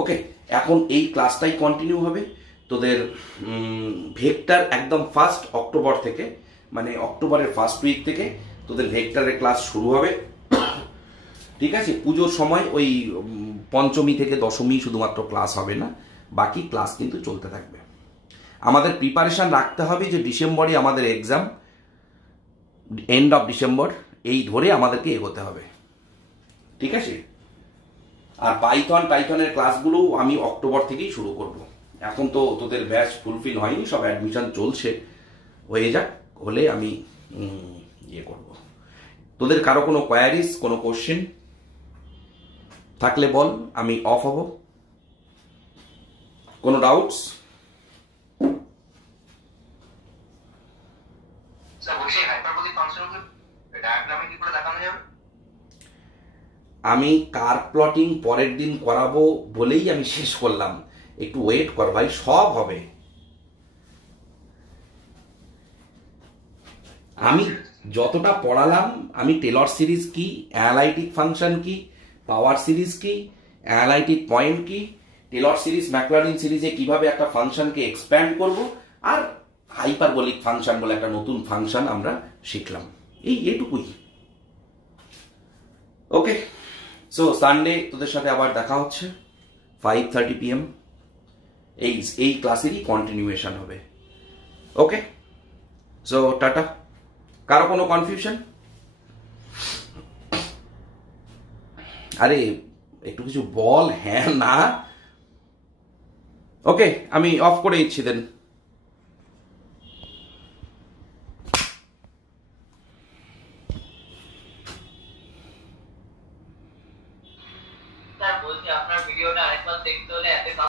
ওকে, এখন এই ক্লাসটাই কন্টিনিউ হবে। তোদের ভেক্টর একদম 1 অক্টোবর থেকে, মানে অক্টোবরের ফার্স্ট উইক থেকে তোদের ভেক্টরের ক্লাস শুরু হবে। ঠিক আছে, পুজোর সময় ওই পঞ্চমী থেকে দশমী শুধুমাত্র ক্লাস হবে না, বাকি ক্লাস কিন্তু চলতে থাকবে। আমাদের প্রিপারেশন রাখতে হবে যে ডিসেম্বরে আমাদের এক্সাম, এন্ড অফ ডিসেম্বর, এই ধরে আমাদেরকে এগোতে হবে। ঠিক আছে, আর পাইথনের ক্লাসগুলো আমি অক্টোবর থেকেই শুরু করব। এখন তো তোদের ব্যাচ ফুলফিল হয়নি, সব অ্যাডমিশন চলছে, হয়ে যাক, হলে আমি ইয়ে করব। তোদের কারো কোনো কোয়ারিজ, কোনো কোশ্চেন থাকলে বল, আমি অফ হব। কোনো ডাউটস? স্যার বলছি হাইপারবোলিক ফাংশনগুলো ডায়াগ্রামে কি করে দেখানো যাবে? আমি কার্ভ প্লটিং পরের দিন করাবো বলেই আমি শেষ করলাম, একটু ওয়েট কর ভাই, সব হবে। আমি যতটা পড়ালাম, আমি টেলর সিরিজ কি, অ্যানালাইটিক ফাংশন কি, পাওয়ার সিরিজ কি, অ্যানালাইটিক পয়েন্ট কি, টেলর সিরিজ ম্যাকলারিন সিরিজে কিভাবে একটা ফাংশনকে এক্সপ্যান্ড করব, আর হাইপারবোলিক ফাংশন বলে একটা নতুন ফাংশন আমরা শিখলাম, এইটুকুই। ওকে, সো সানডে তোদের সাথে আবার দেখা হচ্ছে 5:30 PM, এই ক্লাসেরই কন্টিনিউয়েশন হবে। ওকে, সো টাটা। কারো কোনো কনফিউশন? আরে একটু কিছু বল, হ্যাঁ না? ওকে, আমি অফ করে দিচ্ছি দেন।